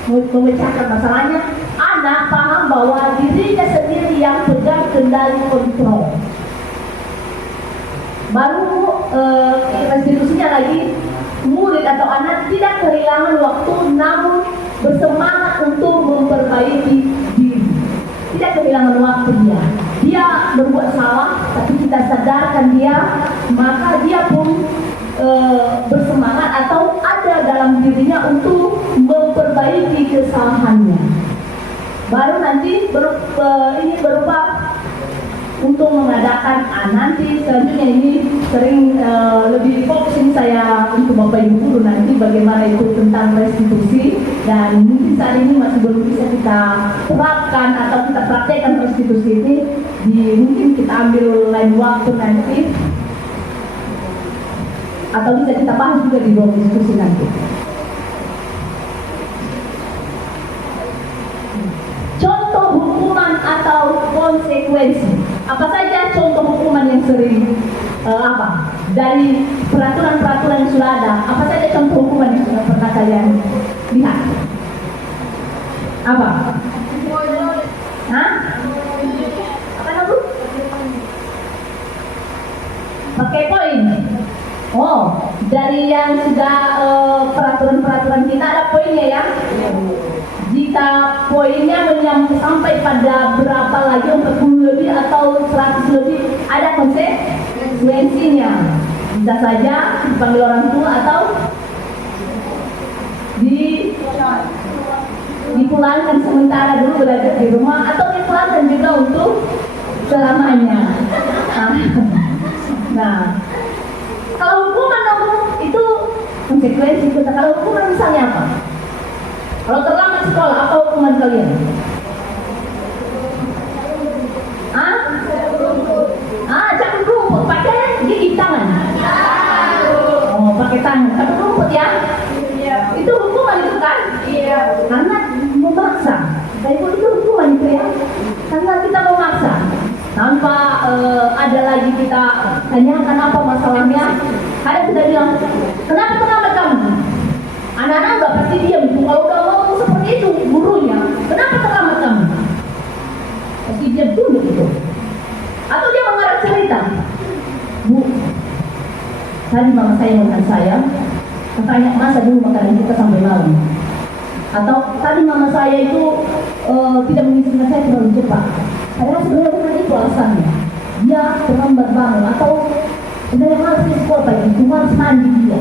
memecahkan masalahnya. Anak paham bahwa dirinya sendiri yang pegang kendali kontrol. Baru restitusinya lagi, murid atau anak tidak kehilangan waktu namun bersemangat untuk memperbaiki diri. Tidak kehilangan waktu dia berbuat salah, tapi kita sadarkan dia, maka dia pun bersemangat atau ada dalam dirinya untuk memperbaiki kesalahannya. Baru nanti ini berupa untuk mengadakan nanti selanjutnya ini sering lebih fokus ini saya untuk Bapak Ibu guru nanti bagaimana itu tentang restitusi, dan mungkin saat ini masih belum bisa kita terapkan atau kita praktekkan restitusi ini, mungkin kita ambil lain waktu nanti atau bisa kita bahas juga di ruang diskusi nanti. Contoh hukuman atau konsekuensi. Apa saja contoh hukuman yang sering dari peraturan-peraturan yang sudah ada? Apa saja contoh hukuman yang sudah pernah kalian lihat? Apa? Hah? Apa itu? Pakai poin. Oh, dari yang sudah peraturan-peraturan kita ada poinnya ya. Jika poinnya sampai pada berapa lagi, 40 lebih atau 100 lebih, ada konsekuensinya. Bisa saja dipanggil orang tua atau dipulangkan sementara dulu belajar di rumah, atau dipulangkan juga untuk selamanya. Nah, kalau hukuman itu konsekuensi kita. Kalau hukuman misalnya apa? Kalau terlambat sekolah, apa hukuman kalian? Cabut rumput, pakai gigi tangan. Oh, pakai tangan, cabut rumput ya? Itu hukuman itu kan? Iya. Karena memaksa. Itu hukuman itu ya? Karena kita memaksa. Tanpa ada lagi kita tanyakan apa masalahnya. Kadang kita bilang, kenapa terlambat kamu? Anak-anak nggak pasti diam itu. Kalau udah ngomong seperti itu gurunya, kenapa terlambat kamu? Pasti diam dulu gitu. Atau dia mengarang cerita, Bu, tadi mama saya makan saya, katanya masa dulu makanan kita sampai malam. Atau tadi mama saya itu tidak mengizinkan saya terlalu cepat. Padahal sebenarnya bukan itu alasannya. Dia terlambat bangun atau sebenarnya malas di sekolah pagi, cuma harus mandi dia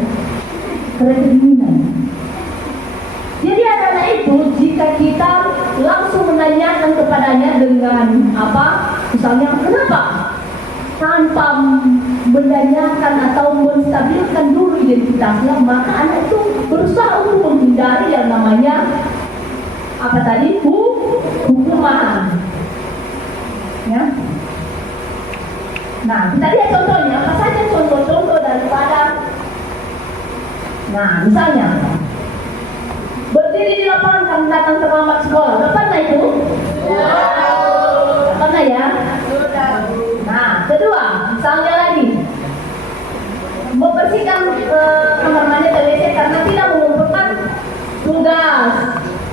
karena kedinginan. Jadi anak-anak itu jika kita langsung menanyakan kepadanya dengan apa, misalnya kenapa, tanpa menanyakan atau menstabilkan dulu identitasnya, maka anak itu berusaha untuk menghindari yang namanya apa tadi, hukuman. Ya. Nah, kita lihat contohnya, apa saja contoh-contoh daripada, nah misalnya berdiri di lapangan kamu datang terlambat sekolah, udah pernah itu? Pernah ya? Nah, kedua, misalnya lagi membersihkan kamar mandi dan WC karena tidak mengumpulkan tugas,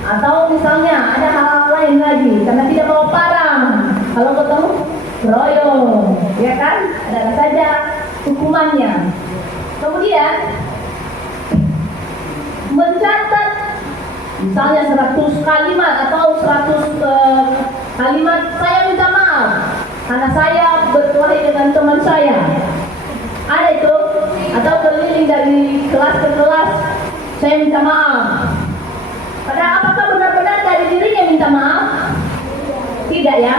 atau misalnya ada hal lain lagi karena tidak bawa parang. Kalau ketemu royong, ya kan? Ada saja hukumannya. Kemudian mencatat misalnya 100 kalimat atau 100 kalimat saya minta maaf karena saya berkelahi dengan teman saya. Ada itu, atau keliling dari kelas ke kelas, saya minta maaf. Padahal apakah benar-benar dari dirinya minta maaf? Tidak ya,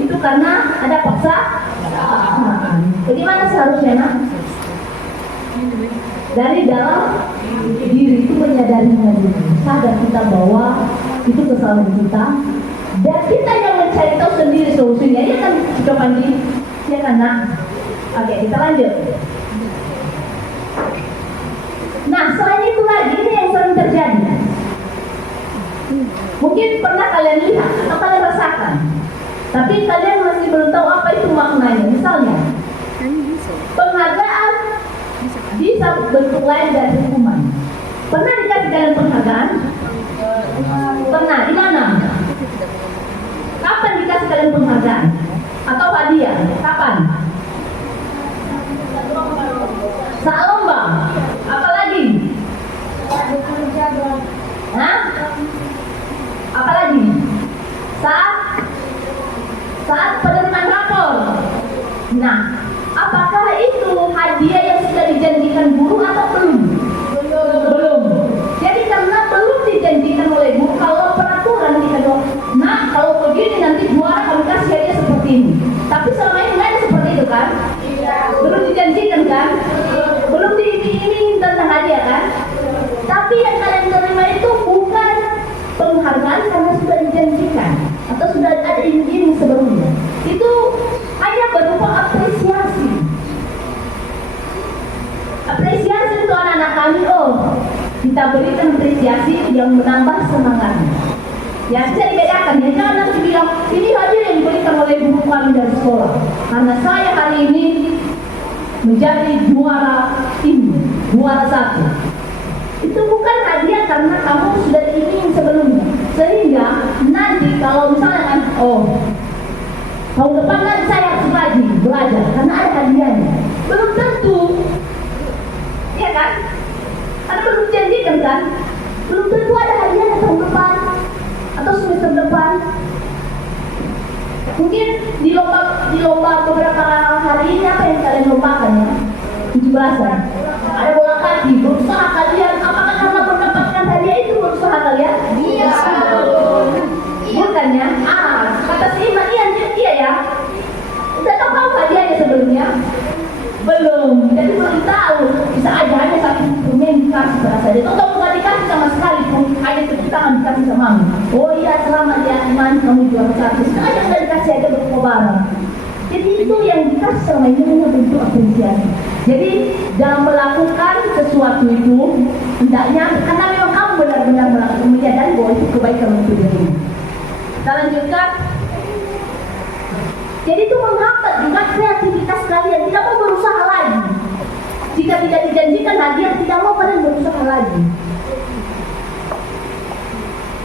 itu karena ada paksaan. Jadi mana seharusnya nak? Dari dalam diri itu menyadarinya dulu, sadar kita bahwa itu kesalahan kita dan kita yang mencari tahu sendiri solusinya. Ya kan, sudah Pandi? Ya kan nak? Oke, kita lanjut. Nah, selain itu lagi ini yang sering terjadi. Mungkin pernah kalian lihat atau kalian rasakan, tapi kalian masih belum tahu apa itu maknanya. Misalnya, penghargaan bisa bentuk lain dari hukuman. Pernah dikasih kalian penghargaan? Pernah. Di mana? Kapan dikasih kalian penghargaan? Atau hadiah? Kapan? Saat lomba. Apalagi? Hah? Apalagi? Saat penerimaan rapor. Nah, apakah itu hadiah yang sudah dijanjikan guru atau belum? Belum. Jadi karena belum dijanjikan oleh guru, kalau peraturan kita dong, nah kalau begini nanti juara kami kasih hadiah seperti ini. Tapi selama ini nggak ada seperti itu kan? Belum dijanjikan kan? Belum diiming-iming tentang hadiah kan? Tapi yang kalian terima itu bukan penghargaan karena sudah dijanjikan atau sudah ada iming-iming sebelumnya. Itu hanya berupa apresiasi. Apresiasi untuk anak-anak kami, kita berikan apresiasi yang menambah semangatnya. Ya, bisa dibedakan ya, jangan nanti bilang ini hadiah yang diberikan oleh guru kami dari sekolah karena saya hari ini menjadi juara ini, juara 1. Itu bukan hadiah karena kamu sudah diiming sebelumnya. Sehingga nanti kalau misalnya kan, tahun depan kan saya harus belajar karena ada hadiahnya. Belum tentu, ya kan? Ada belum janjikan kan? Belum tentu ada hadiahnya tahun depan atau semester depan. Mungkin di lomba beberapa hari ini apa yang kalian lombakan ya? 17-an. Ada bola kaki, berusaha kalian. Apakah karena mendapatkan hadiah itu berusaha kalian? Iya. Bukannya? Kata si Iman, iya ya. Udah tahu hadiahnya sebelumnya? Belum. Jadi belum tahu. Bisa aja hanya satu permen dikasih pada saya. Atau nggak dikasih sama sekali pun, hanya tepuk tangan dikasih sama mami. Oh iya, selamat ya Iman, kamu juara 1. Sengaja nggak dikasih aja berapa barang. Jadi itu yang dikasih selama ini hanya bentuk apresiasi. Jadi dalam melakukan sesuatu itu hendaknya karena memang kamu benar-benar melakukan menyadari bahwa itu kebaikan untuk diri. Kita lanjutkan. Jadi itu menghambat juga kreativitas kalian, tidak mau berusaha lagi. Jika tidak dijanjikan hadiah, tidak mau kalian berusaha lagi.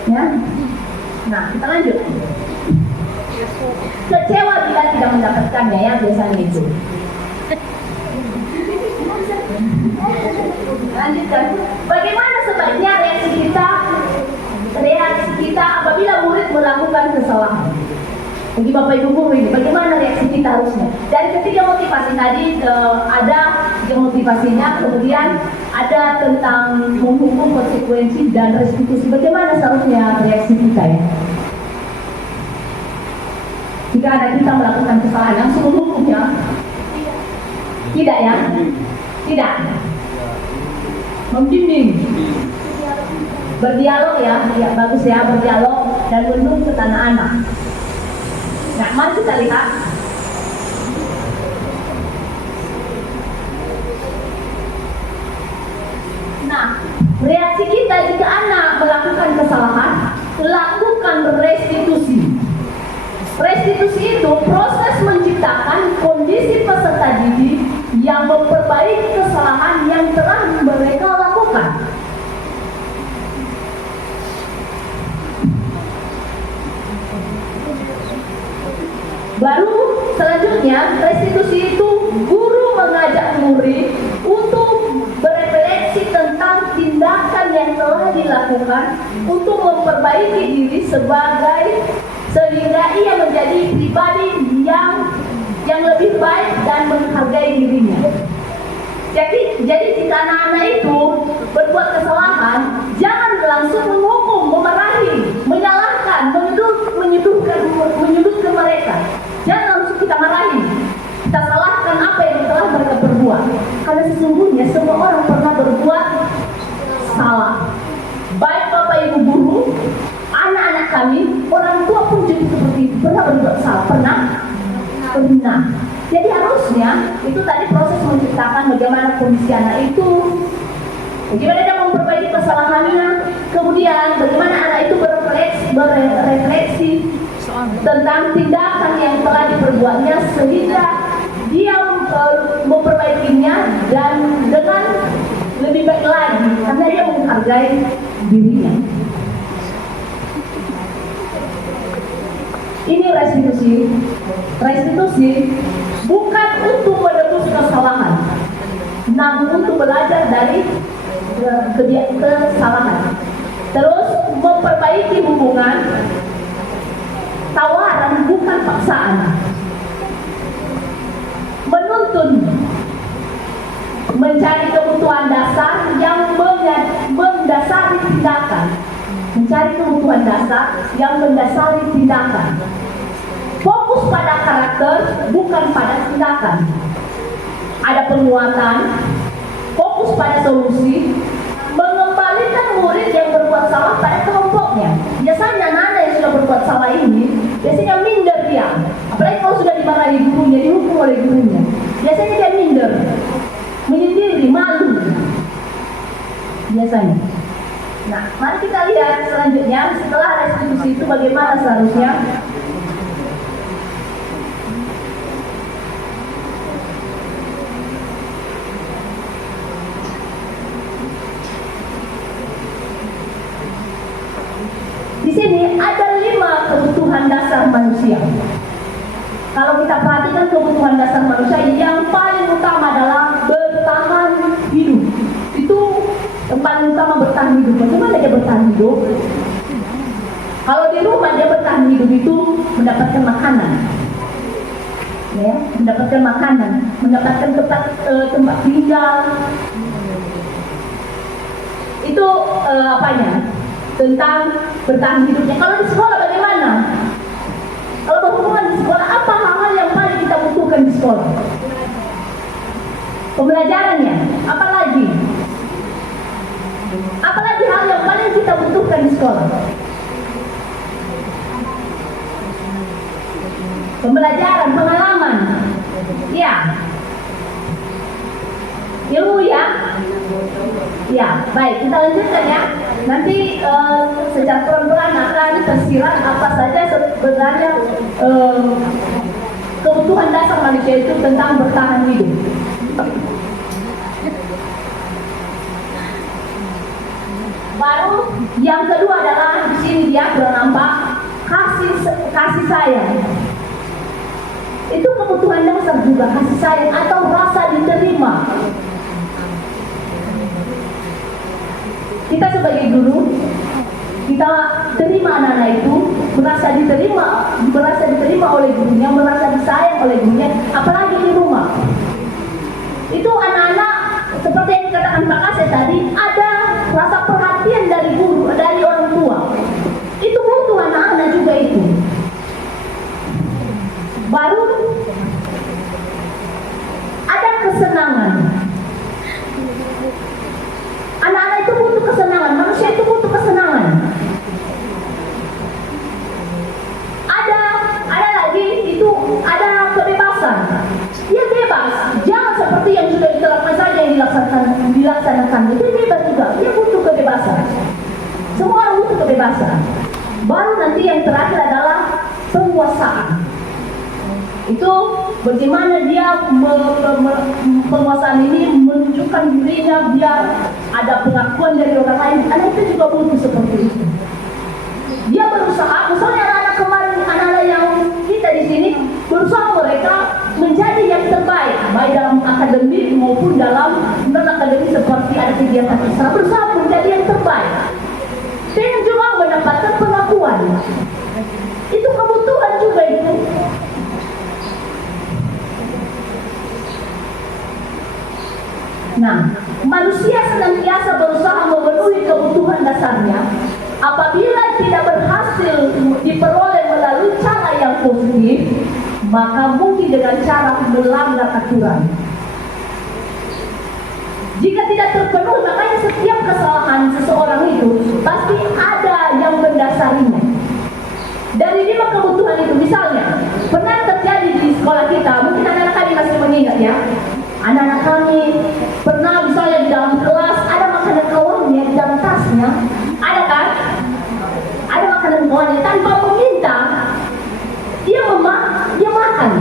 Ya. Nah, kita lanjut. Kecewa bila tidak mendapatkannya ya, biasanya itu. Lanjutkan. Bagaimana sebaiknya reaksi kita apabila murid melakukan kesalahan? Bagi Bapak Ibu guru ini, bagaimana reaksi motivasinya, kemudian ada tentang menghukum, konsekuensi, dan restitusi. Bagaimana seharusnya reaksi kita ya? Jika ada kita melakukan kesalahan, langsung menghukum ya? Tidak ya? Tidak. Membimbing. Berdialog ya, bagus ya, berdialog dan menuntut ke anak-anak. Nah, mari kita lihat. Nah, reaksi kita jika anak melakukan kesalahan, lakukan restitusi. Restitusi itu proses menciptakan kondisi peserta didik yang memperbaiki kesalahan yang telah mereka lakukan. Baru selanjutnya, restitusi itu guru mengajak murid untuk berefleksi tentang tindakan yang telah dilakukan untuk memperbaiki diri sehingga ia menjadi pribadi yang lebih baik dan menghargai dirinya. Jadi jika anak-anak itu berbuat kesalahan, jangan langsung menghukum, memarahi, menyalahkan, menyudutkan mereka. Jangan langsung kita marahi, kita salahkan apa yang telah mereka perbuat. Karena sesungguhnya semua orang pernah berbuat salah. Baik Bapak Ibu guru, anak-anak kami, orang tua pun juga seperti itu, pernah berbuat salah, pernah. Jadi harusnya itu tadi proses menciptakan bagaimana kondisi anak itu, bagaimana dia memperbaiki kesalahannya, kemudian bagaimana anak itu berefleksi tentang tindakan yang telah diperbuatnya sehingga dia memperbaikinya dan dengan lebih baik lagi karena dia menghargai dirinya. Ini restitusi. Restitusi bukan untuk menebus kesalahan, namun untuk belajar dari kesalahan. Terus memperbaiki hubungan, tawaran bukan paksaan. Menuntun, mencari kebutuhan dasar yang mendasari tindakan. Mencari kebutuhan dasar yang mendasari tindakan. Fokus pada karakter, bukan pada tindakan. Ada penguatan, fokus pada solusi, mengembalikan murid yang berbuat salah pada kelompoknya. Biasanya anak-anak yang sudah berbuat salah ini, biasanya minder dia. Apalagi kalau sudah dimarahi gurunya, dihukum oleh gurunya. Biasanya dia minder, menyendiri, malu. Biasanya. Nah, mari kita lihat selanjutnya setelah restitusi itu bagaimana seharusnya. Di sini ada 5 kebutuhan dasar manusia. Kalau kita perhatikan kebutuhan dasar manusia, yang paling utama adalah bertahan hidup. Itu yang paling utama, bertahan hidup. Bagaimana dia bertahan hidup? Kalau di rumah dia bertahan hidup itu mendapatkan makanan, ya, mendapatkan makanan, mendapatkan tempat tinggal. Itu apanya? Tentang bertahan hidupnya. Kalau di sekolah bagaimana? Kalau berhubungan di sekolah, apa hal-hal yang paling kita butuhkan di sekolah? Pembelajarannya, apalagi hal yang paling kita butuhkan di sekolah? Pembelajaran, pengalaman, ya, ilmu ya. Ya, baik, kita lanjutkan ya. Nanti secara pelan-pelan akan tersirat apa saja sebenarnya kebutuhan dasar manusia itu tentang bertahan hidup. Baru yang kedua adalah di sini dia nampak kasih sayang. Itu kebutuhan dasar juga, kasih sayang atau rasa diterima. Kita sebagai guru, kita terima anak-anak itu, merasa diterima oleh gurunya, merasa disayang oleh gurunya, apalagi di rumah. Itu anak-anak rekan-rekan itu bebas juga, dia butuh kebebasan. Semua orang butuh kebebasan. Baru nanti yang terakhir adalah penguasaan. Itu bagaimana dia penguasaan ini menunjukkan dirinya biar ada pengakuan dari orang lain. Anak itu juga butuh seperti itu. Dia berusaha, misalnya anak-anak kemarin, anak-anak yang kita di sini berusaha mereka menjadi yang terbaik, baik dalam akademik maupun dalam non akademik seperti ada kegiatan usaha, berusaha menjadi yang terbaik. Dan juga mendapatkan pengakuan. Itu kebutuhan juga itu. Nah, manusia senantiasa berusaha memenuhi kebutuhan dasarnya. Apabila tidak berhasil diperoleh melalui cara yang positif, maka mungkin dengan cara melanggar aturan. Jika tidak terpenuhi, makanya setiap kesalahan seseorang itu pasti ada yang mendasarinya. Dari 5 kebutuhan itu, misalnya pernah terjadi di sekolah kita, mungkin anak-anak kami masih mengingat ya. Anak-anak kami pernah misalnya di dalam kelas ada makanan kawannya di dalam tasnya, ada kan? Ada makanan kawannya tanpa meminta, dia makan.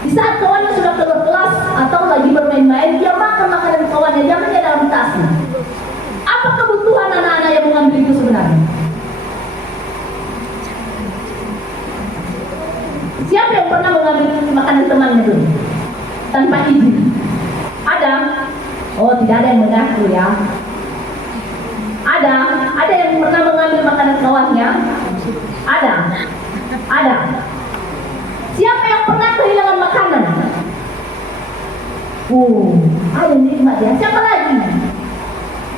Di saat kawannya sudah keluar kelas atau lagi bermain-main, dia makan makanan kawannya, jangan dia dalam tasnya. Apa kebutuhan anak-anak yang mengambil itu sebenarnya? Siapa yang pernah mengambil makanan temannya dulu tanpa izin? Ada? Oh, tidak ada yang mengaku ya. Ada yang pernah mengambil makanan kawannya? Ada. Siapa yang pernah kehilangan makanan? Ada nikmat ya. Siapa lagi?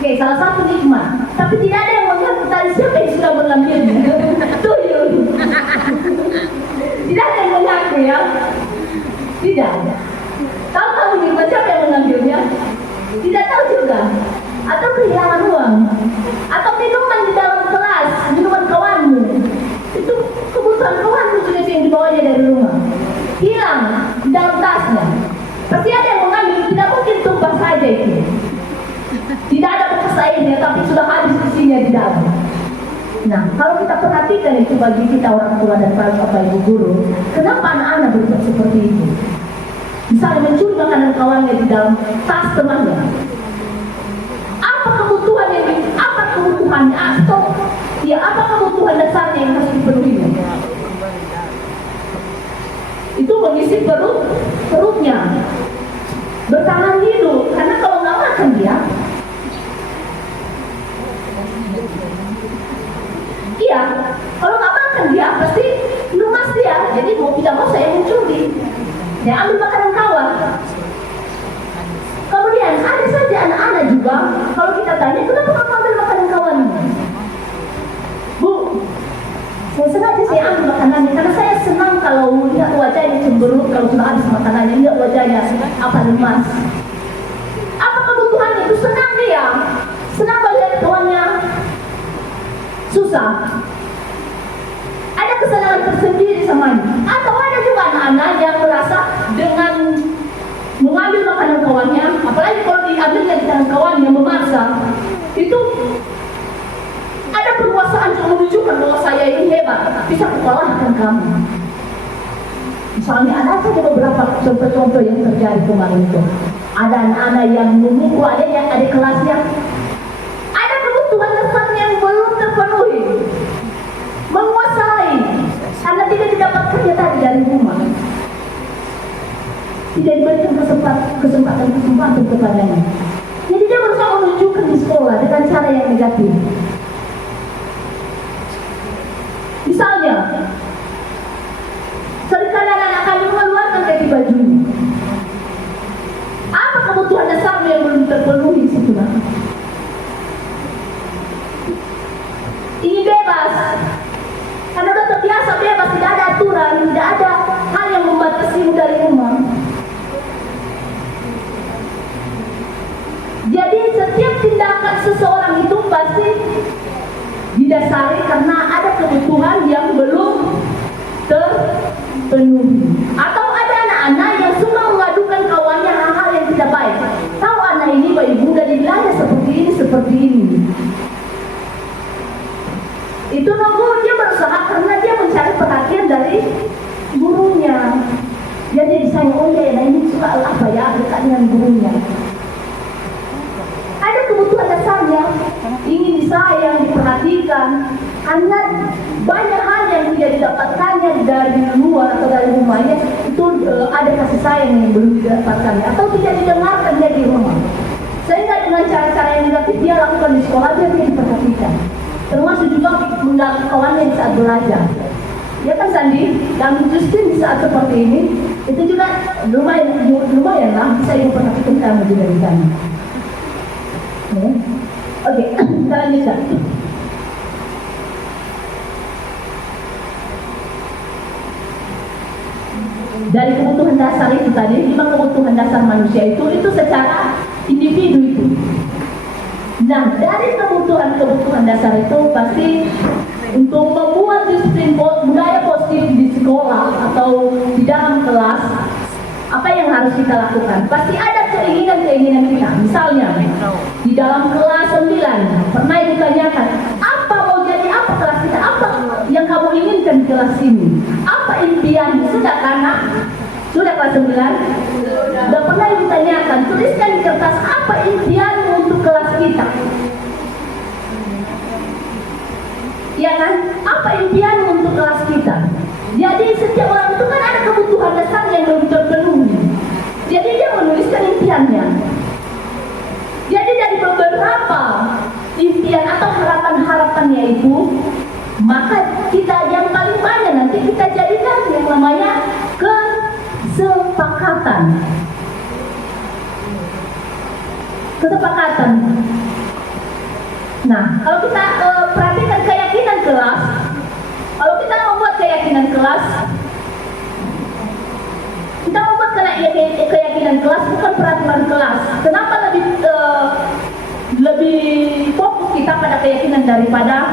Oke, salah satu nikmat. Tapi tidak ada yang mengaku tadi siapa yang sudah mengambilnya. Tuyul. Tidak ada yang mengaku ya. Tidak. Tahu nikmat siapa yang mengambilnya? Tidak tahu juga. Atau kehilangan uang, atau minuman di dalam kelas, minuman kawanmu. Itu kebutuhan kawanmu sudah yang dibawanya dari rumah. Hilang di dalam tasnya. Pasti ada yang mengambil, tidak mungkin tumpah saja itu. Tidak ada bekas airnya, tapi sudah habis isinya di dalam. Nah, kalau kita perhatikan itu bagi kita orang tua dan bapak ibu guru, kenapa anak-anak berbuat seperti itu? Misalnya mencuri makanan kawannya di dalam tas temannya. Apa kebutuhannya atau ya apa kebutuhan dasarnya yang harus dipenuhi? Itu mengisi perutnya, bertahan hidup. Karena kalau nggak makan dia, iya, kalau nggak makan dia pasti lemas dia. Jadi mau tidak mau saya mencuri. Dia ambil makanan kawan. Kemudian ada saja anak-anak juga, kalau kita tanya, kenapa kamu ambil makanan kawan? Bu, saya sengaja saya ambil makanannya karena saya senang kalau melihat wajahnya cemberut kalau sudah habis makanannya, lihat wajahnya apa lemas. Apa kebutuhannya itu? Senang dia, senang melihat kawannya susah. Ada kesenangan tersendiri samanya. Atau ada juga anak-anak yang merasa dengan mengambil makanan kawannya, apalagi kalau diambilnya di tangan kawannya memaksa, itu ada perkuasaan untuk menunjukkan bahwa saya ini hebat, bisa kukalahkan kamu. Misalnya ada saja beberapa contoh-contoh yang terjadi kemarin itu. Ada anak-anak yang memukul adik kelasnya. Ada kebutuhan dasarnya yang belum terpenuhi, menguasai karena tidak didapatkannya tadi dari rumah. Tidak diberikan kesempatan kepadanya. Jadi dia berusaha menunjukkan di sekolah dengan cara yang negatif. Misalnya, seringkali anak-anak kami mengeluarkan kaki bajunya. Apa kebutuhan dasarnya yang belum terpenuhi di situ? Ini bebas, karena sudah terbiasa bebas, tidak ada aturan, tidak ada hal yang membatasimu dari rumah. Jadi setiap tindakan seseorang itu pasti didasari karena ada kebutuhan yang belum terpenuhi. Atau ada anak-anak yang suka mengadukan kawannya hal-hal yang tidak baik. Tahu anak ini baik muda di wilayah seperti ini. Itu nunggu dia berusaha karena dia mencari perhatian dari gurunya. Dia jadi sayang, oh ya, nah ini suka apa ya dekat dengan gurunya. Ada kebutuhan dasarnya, ingin disayang, diperhatikan. Karena banyak hal yang tidak didapatkannya dari luar atau dari rumahnya, itu ada kasih sayang yang belum didapatkannya atau tidak didengarkannya di rumah. Sehingga dengan cara-cara yang negatif dia lakukan di sekolah, dia diperhatikan. Termasuk juga mengganggu kawannya di saat belajar. Ya kan Sandi, dan justru di saat seperti ini, itu juga lumayan lah bisa diperhatikan kamu juga di sana. Oke, kita lanjutkan. Dari kebutuhan dasar itu tadi, 5 kebutuhan dasar manusia itu secara individu itu. Nah, dari kebutuhan dasar itu pasti untuk membuat disiplin budaya positif di sekolah atau di dalam kelas, apa yang harus kita lakukan? Pasti ada keinginan-keinginan kita. Misalnya, di dalam kelas 9, pernah ditanyakan, apa mau jadi apa kelas kita? Apa yang kamu inginkan di kelas ini? Apa impianmu? Sudah kanak? Sudah kelas 9? Sudah pernah ditanyakan, tuliskan di kertas apa impianmu untuk kelas kita? Ya kan? Apa impianmu untuk kelas kita? Jadi setiap orang itu kan ada kebutuhan dasar yang belum terpenuhi. Jadi dia menuliskan impiannya. Jadi dari beberapa impian atau harapan-harapannya itu, maka kita yang paling banyak nanti kita jadikan yang namanya kesepakatan. Kesepakatan. Nah, kalau kita perhatikan keyakinan kelas, kalau kita membuat keyakinan kelas, kita membuat keyakinan kelas bukan peraturan kelas. Kenapa lebih fokus kita pada keyakinan daripada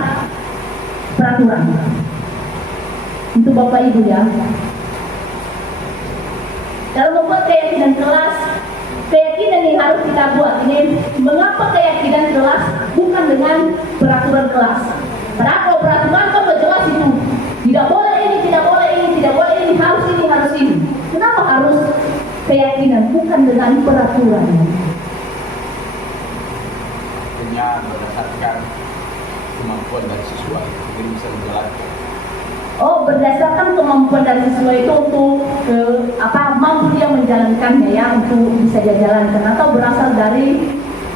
peraturan? Untuk Bapak Ibu ya. Kalau membuat keyakinan kelas, keyakinan yang harus kita buat ini, mengapa keyakinan kelas bukan dengan peraturan kelas? Padahal kalau peraturan kan sudah jelas itu, tidak boleh ini, tidak boleh ini, tidak boleh ini, harus ini, harus ini. Kenapa harus keyakinan bukan dengan peraturan? Hanya berdasarkan kemampuan dari siswa, jadi bisa menjalankan. Oh, berdasarkan kemampuan dari siswa itu untuk mampu dia menjalankannya ya, untuk bisa dia jalankan, atau berasal dari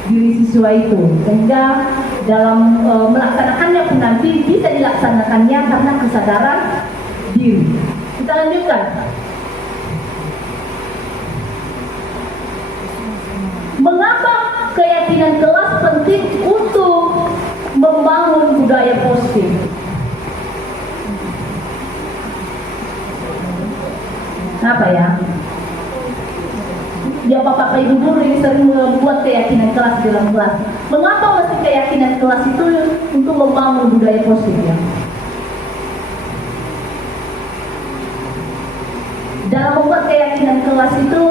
diri siswa itu, sehingga dalam melaksanakannya pun nanti bisa dilaksanakannya karena kesadaran diri. Kita lanjutkan. Mengapa keyakinan kelas penting untuk membangun budaya positif? Apa ya? Ya Bapak Ibu guru ini sering membuat keyakinan kelas di dalam kelas. Mengapa mesti keyakinan kelas itu untuk membangun budaya positif ya? Dalam membuat keyakinan kelas itu,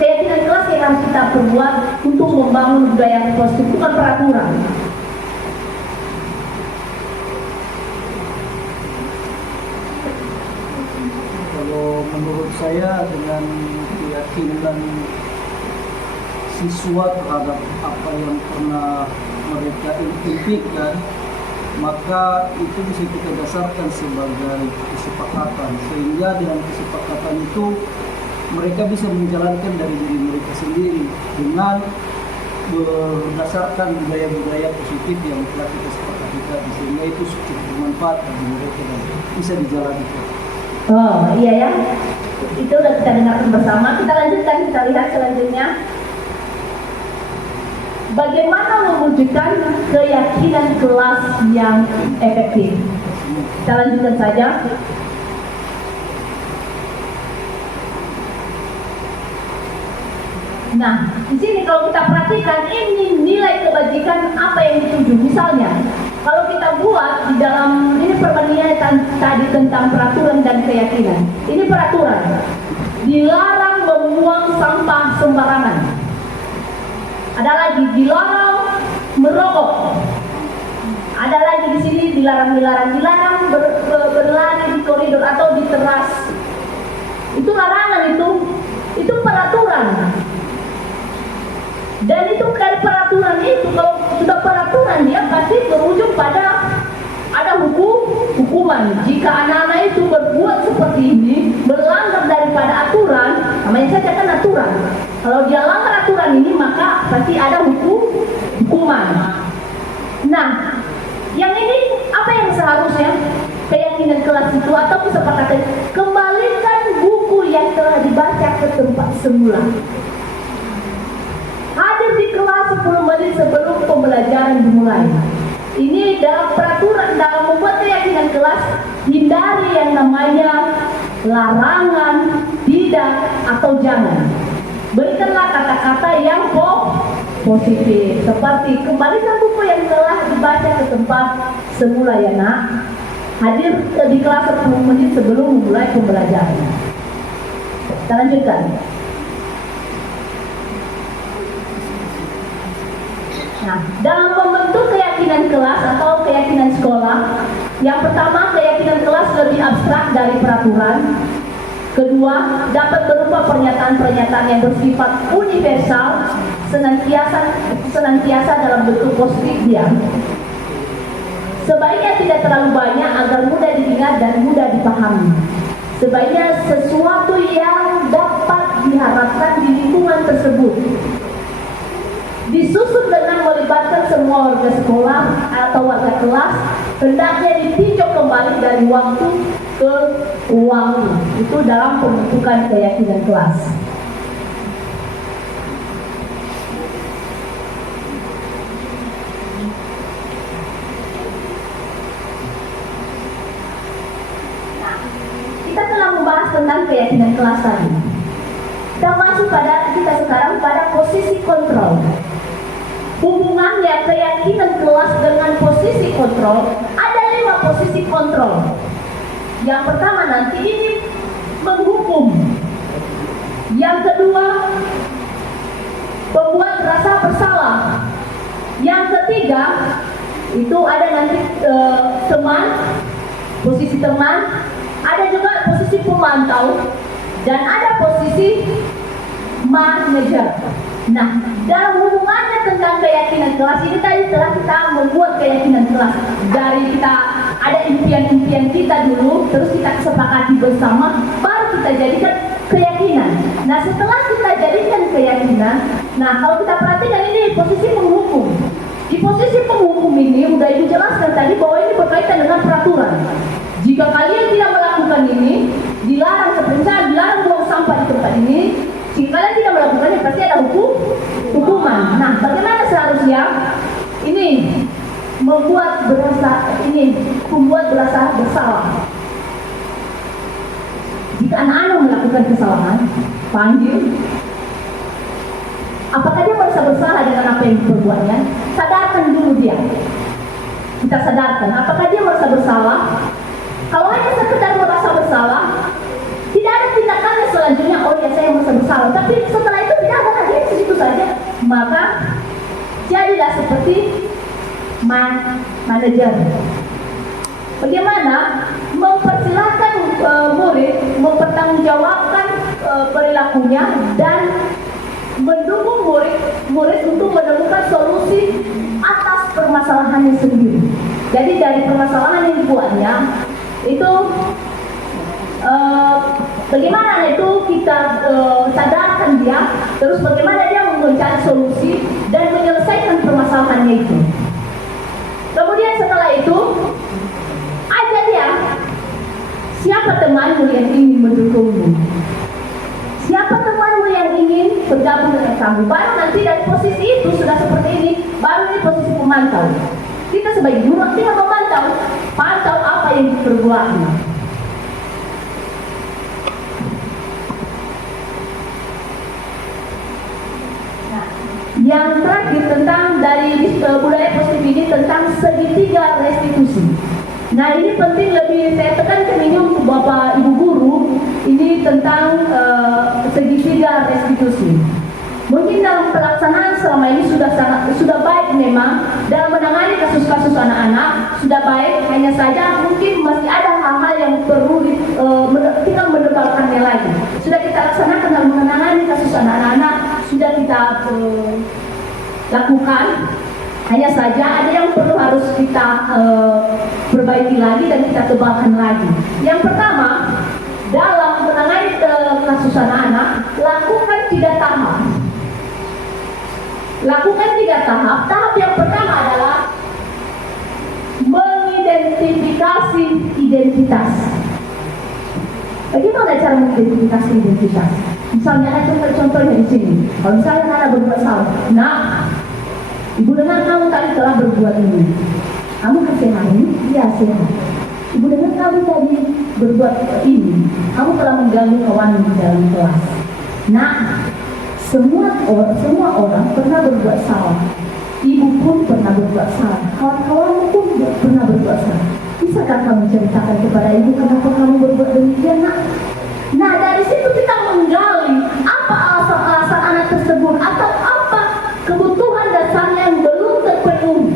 keyakinan kelas yang harus kita perbuat untuk membangun budaya positif, bukan peraturan. Kalau menurut saya dengan keyakinan siswa terhadap apa yang pernah mereka impikan, maka itu bisa kita dasarkan sebagai kesepakatan, sehingga dengan kesepakatan itu mereka bisa menjalankan dari diri mereka sendiri dengan berdasarkan budaya-budaya positif yang telah kita sepakati tadi, sehingga itu cukup bermanfaat bagi mereka dan bisa dijalankan. Oh iya ya, itu udah kita dengarkan bersama. Kita lanjutkan, kita lihat selanjutnya. Bagaimana mewujudkan keyakinan kelas yang efektif? Kita lanjutkan saja. Nah, di sini kalau kita perhatikan, ini nilai kebajikan apa yang dituju. Misalnya, kalau kita buat di dalam ini perbandingan tadi tentang peraturan dan keyakinan. Ini peraturan, dilarang membuang sampah sembarangan. Ada lagi, dilarang merokok. Ada lagi di sini dilarang berlari di koridor atau di teras. Itu larangan itu peraturan. Dan itu dari peraturan itu, kalau sudah peraturan dia pasti berujung pada ada hukuman. Jika anak-anak itu berbuat seperti ini, melanggar daripada aturan, namanya saja kan aturan. Kalau dia langgar aturan ini, maka pasti ada hukuman. Nah, yang ini apa yang seharusnya keyakinan kelas itu atau kesepakatan? Kembalikan buku yang telah dibaca ke tempat semula. Hadir di kelas 10 menit sebelum pembelajaran dimulai. Ini dalam peraturan, dalam membuat keyakinan kelas, hindari yang namanya larangan, tidak, atau jangan. Berikanlah kata-kata yang positif, seperti kembalikan buku yang telah dibaca ke tempat semula ya nak. Hadir di kelas 10 menit sebelum memulai pembelajaran. Kita lanjutkan. Nah, dalam membentuk keyakinan kelas atau keyakinan sekolah, yang pertama keyakinan kelas lebih abstrak dari peraturan. Kedua, dapat berupa pernyataan-pernyataan yang bersifat universal, senantiasa dalam bentuk positif diam. Sebaiknya tidak terlalu banyak agar mudah diingat dan mudah dipahami. Sebaiknya sesuatu yang dapat diharapkan di lingkungan tersebut. Disusun dengan melibatkan semua warga sekolah atau warga kelas, hendaknya ditinjau kembali dari waktu ke waktu. Itu dalam pembentukan keyakinan kelas. Nah, kita telah membahas tentang keyakinan kelas tadi. Kita masuk pada kita sekarang pada posisi kontrol. Hubungannya keyakinan kelas dengan posisi kontrol, ada 5 posisi kontrol. Yang pertama nanti ini menghukum. Yang kedua, membuat rasa bersalah. Yang ketiga, itu ada nanti teman, posisi teman, ada juga posisi pemantau, dan ada posisi manajer. Nah, dalam hubungannya tentang keyakinan kelas ini tadi telah kita membuat keyakinan kelas. Dari kita ada impian-impian kita dulu, terus kita kesepakati bersama, baru kita jadikan keyakinan. Nah, setelah kita jadikan keyakinan, nah kalau kita perhatikan ini posisi penghukum. Di posisi penghukum ini udah dijelaskan tadi bahwa ini berkaitan dengan peraturan. Jika kalian tidak melakukan ini, dilarang seperti misalnya dilarang buang sampah di tempat ini. Jika kalian tidak melakukannya pasti ada hukuman. Nah, bagaimana seharusnya ini membuat berasa bersalah. Jika anak-anak melakukan kesalahan, panggil. Apakah dia merasa bersalah dengan apa yang diperbuatnya? Sadarkan dulu dia. Kita sadarkan. Apakah dia merasa bersalah? Kalau hanya sekedar merasa bersalah, tidak ada tindakannya selanjutnya. Oh ya, saya merasa bersalah. Tapi setelah itu tidak ada lagi di situ saja. Maka jadilah seperti manajer. Bagaimana mempersilahkan murid mempertanggungjawabkan perilakunya dan mendukung murid untuk menemukan solusi atas permasalahannya sendiri. Jadi dari permasalahan yang dibuatnya itu bagaimana itu kita sadarkan dia, terus bagaimana dia mencari solusi dan menyelesaikan permasalahannya itu. Kemudian setelah itu ajak dia, siapa temanmu yang ingin mendukungmu, siapa temanmu yang ingin bergabung dengan kamu. Baru nanti dari posisi itu sudah seperti ini, baru ini posisi pemantau. Kita sebagai guru kita memantau, pantau apa yang diperbuatnya. Yang terakhir tentang dari budaya positif ini tentang segitiga restitusi. Nah, ini penting, lebih saya tekankan ini untuk Bapak Ibu guru, ini tentang segitiga restitusi. Mungkin dalam pelaksanaan selama ini sudah baik memang dalam menangani kasus-kasus anak-anak sudah baik, hanya saja mungkin masih ada hal-hal yang perlu kita mendebalkannya lagi. Sudah kita laksanakan dalam menangani kasus anak-anak, sudah kita lakukan, hanya saja ada yang perlu harus kita perbaiki lagi dan kita tebalkan lagi. Yang pertama, dalam menangani kasus anak-anak, lakukan 3 tahap. Lakukan 3 tahap. Tahap yang pertama adalah mengidentifikasi identitas. Bagaimana cara mengidentifikasi identitas? Misalnya ada contohnya di sini. Kalau misalnya anak berbuat salah, nah, ibu dengar kamu tadi telah berbuat ini. Kamu sehat ini? Iya sehat. Ibu dengar kamu tadi berbuat ini. Kamu telah mengganggu kawan di dalam kelas. Nah, semua orang pernah berbuat salah. Ibu pun pernah berbuat salah. Kawan-kawanmu pun pernah berbuat salah. Bisakah kamu ceritakan kepada ibu kenapa kamu berbuat demikian, nak? Nah, dari situ kita menggali apa alasan-alasan anak tersebut atau apa kebutuhan dasarnya yang belum terpenuhi.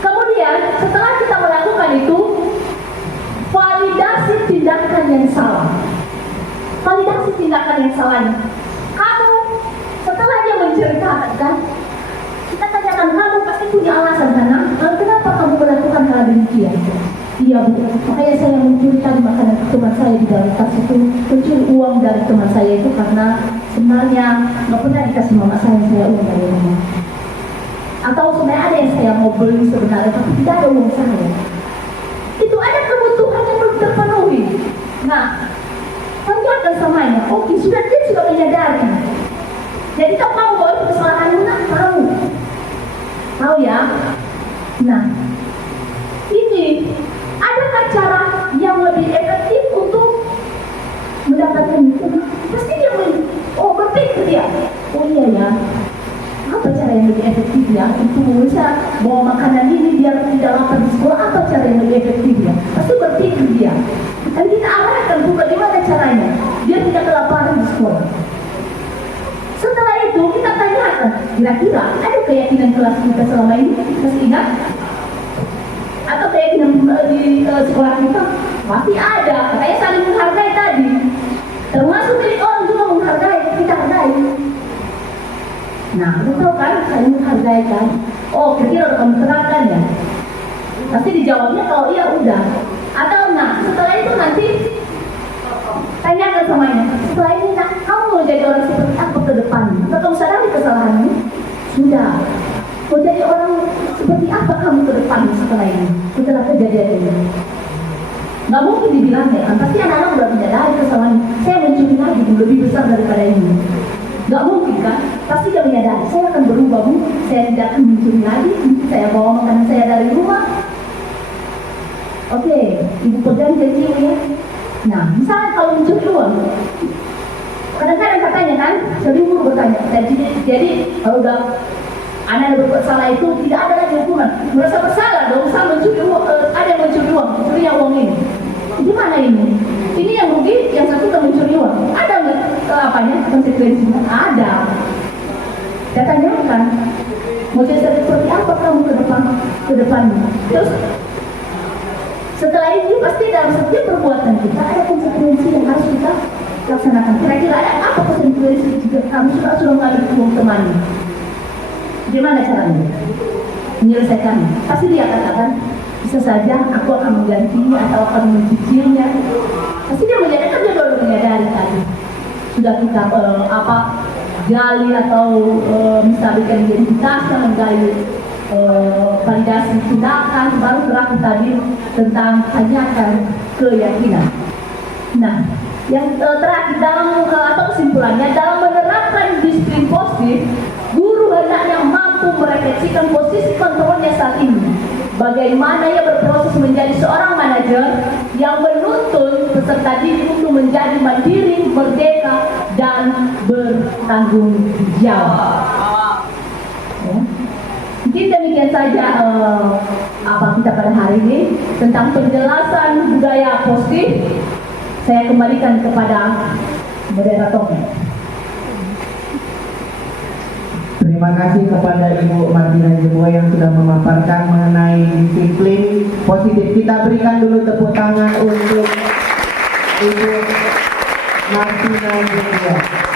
Kemudian, setelah kita melakukan itu, validasi tindakan yang salah. Validasi tindakan yang salahnya. Kamu, setelah dia menceritakan, kan, kita tanyakan, kamu pasti punya alasan, karena kenapa kamu melakukan hal demikian? Iya bu, makanya saya mencuri tadi makanan teman saya di dalam tas itu, mencuri uang dari teman saya itu karena sebenarnya nggak pernah dikasih mama saya uang dari rumah. Atau sebenarnya ada yang saya mau beli sebenarnya, tapi tidak ada uang saya. Itu ada kebutuhan yang belum terpenuhi. Nah, tanyakan samanya, oke, dia sudah menyadari. Jadi tak tahu bahwa itu kesalahanmu, nak tahu ya. Nah, ini adakah cara yang lebih efektif untuk mendapatkan itu? Pasti dia berpikir dia, oh iya ya, apa cara yang lebih efektif ya untuk bisa bawa makanan ini biar tidak lapar di sekolah? Apa cara yang lebih efektif ya? Pasti berpikir dia. Dan kita arahkan bukan gimana caranya biar tidak kelaparan di sekolah. Setelah itu kita tanyakan, kira-kira ada keyakinan kelas kita selama ini masih ingat? Atau keyakinan di sekolah kita? Pasti ada. Katanya saling menghargai tadi. Termasuk milik orang juga menghargai, kita hargai. Nah, lu tahu kan saling menghargai kan? Oh, kira-kira udah kamu terangkan ya? Pasti dijawabnya kalau iya udah. Atau nah, setelah itu nanti tanyakan samanya, setelah ini nak, kamu mau jadi orang seperti apa ke depan? Atau kamu sadari kesalahanmu? Sudah. Mau jadi orang seperti apa kamu ke depan setelah ini? Setelah kejadian ini? Nggak mungkin dibilang ya, kan? Pasti anak-anak udah menyadari kesalahan. Saya mencuri lagi lebih besar daripada ini. Nggak mungkin kan? Pasti dia menyadari, saya akan berubah bu. Saya tidak akan mencuri lagi. Saya bawa makanan saya dari rumah. Oke, ibu pegang janji ya. Nah, misalnya kalau mencuri uang, kadang-kadang katanya kan, sering guru bertanya, jadi kalau udah anak berbuat salah itu tidak ada lagi hukuman. Merasa bersalah dong, sama mencuri uang, ada yang mencuri uang, mencuri yang uang ini. Gimana ini? Ini yang rugi, yang satu udah mencuri uang. Ada nggak konsekuensinya? Ada. Saya tanyakan, mau jadi seperti apa kamu ke depan? Terus setelah ini pasti dalam setiap perbuatan kita ada konsekuensi yang harus kita laksanakan. Kira-kira ada apa konsekuensi jika kamu sudah mengambil uang teman? Gimana caranya menyelesaikan? Pasti dia katakan, bisa saja aku akan menggantinya atau akan mencicilnya. Pasti dia menyadari, dia baru menyadari tadi. Sudah kita gali atau misalkan identitasnya, menggali validasi tindakan, baru terakhir tadi tentang tanyakan keyakinan. Nah, yang terakhir dalam atau kesimpulannya, dalam menerapkan disiplin positif, guru hendaknya mampu merefleksikan posisi kontrolnya saat ini. Bagaimana ia berproses menjadi seorang manajer yang menuntun peserta didik untuk menjadi mandiri, merdeka, dan bertanggung jawab. Ya. Mungkin demikian saja apa kita pada hari ini tentang penjelasan budaya positif. Saya kembalikan kepada moderatornya. Terima kasih kepada Ibu Martina Jeboa yang sudah memaparkan mengenai disiplin positif. Kita berikan dulu tepuk tangan untuk Ibu Martina Jeboa.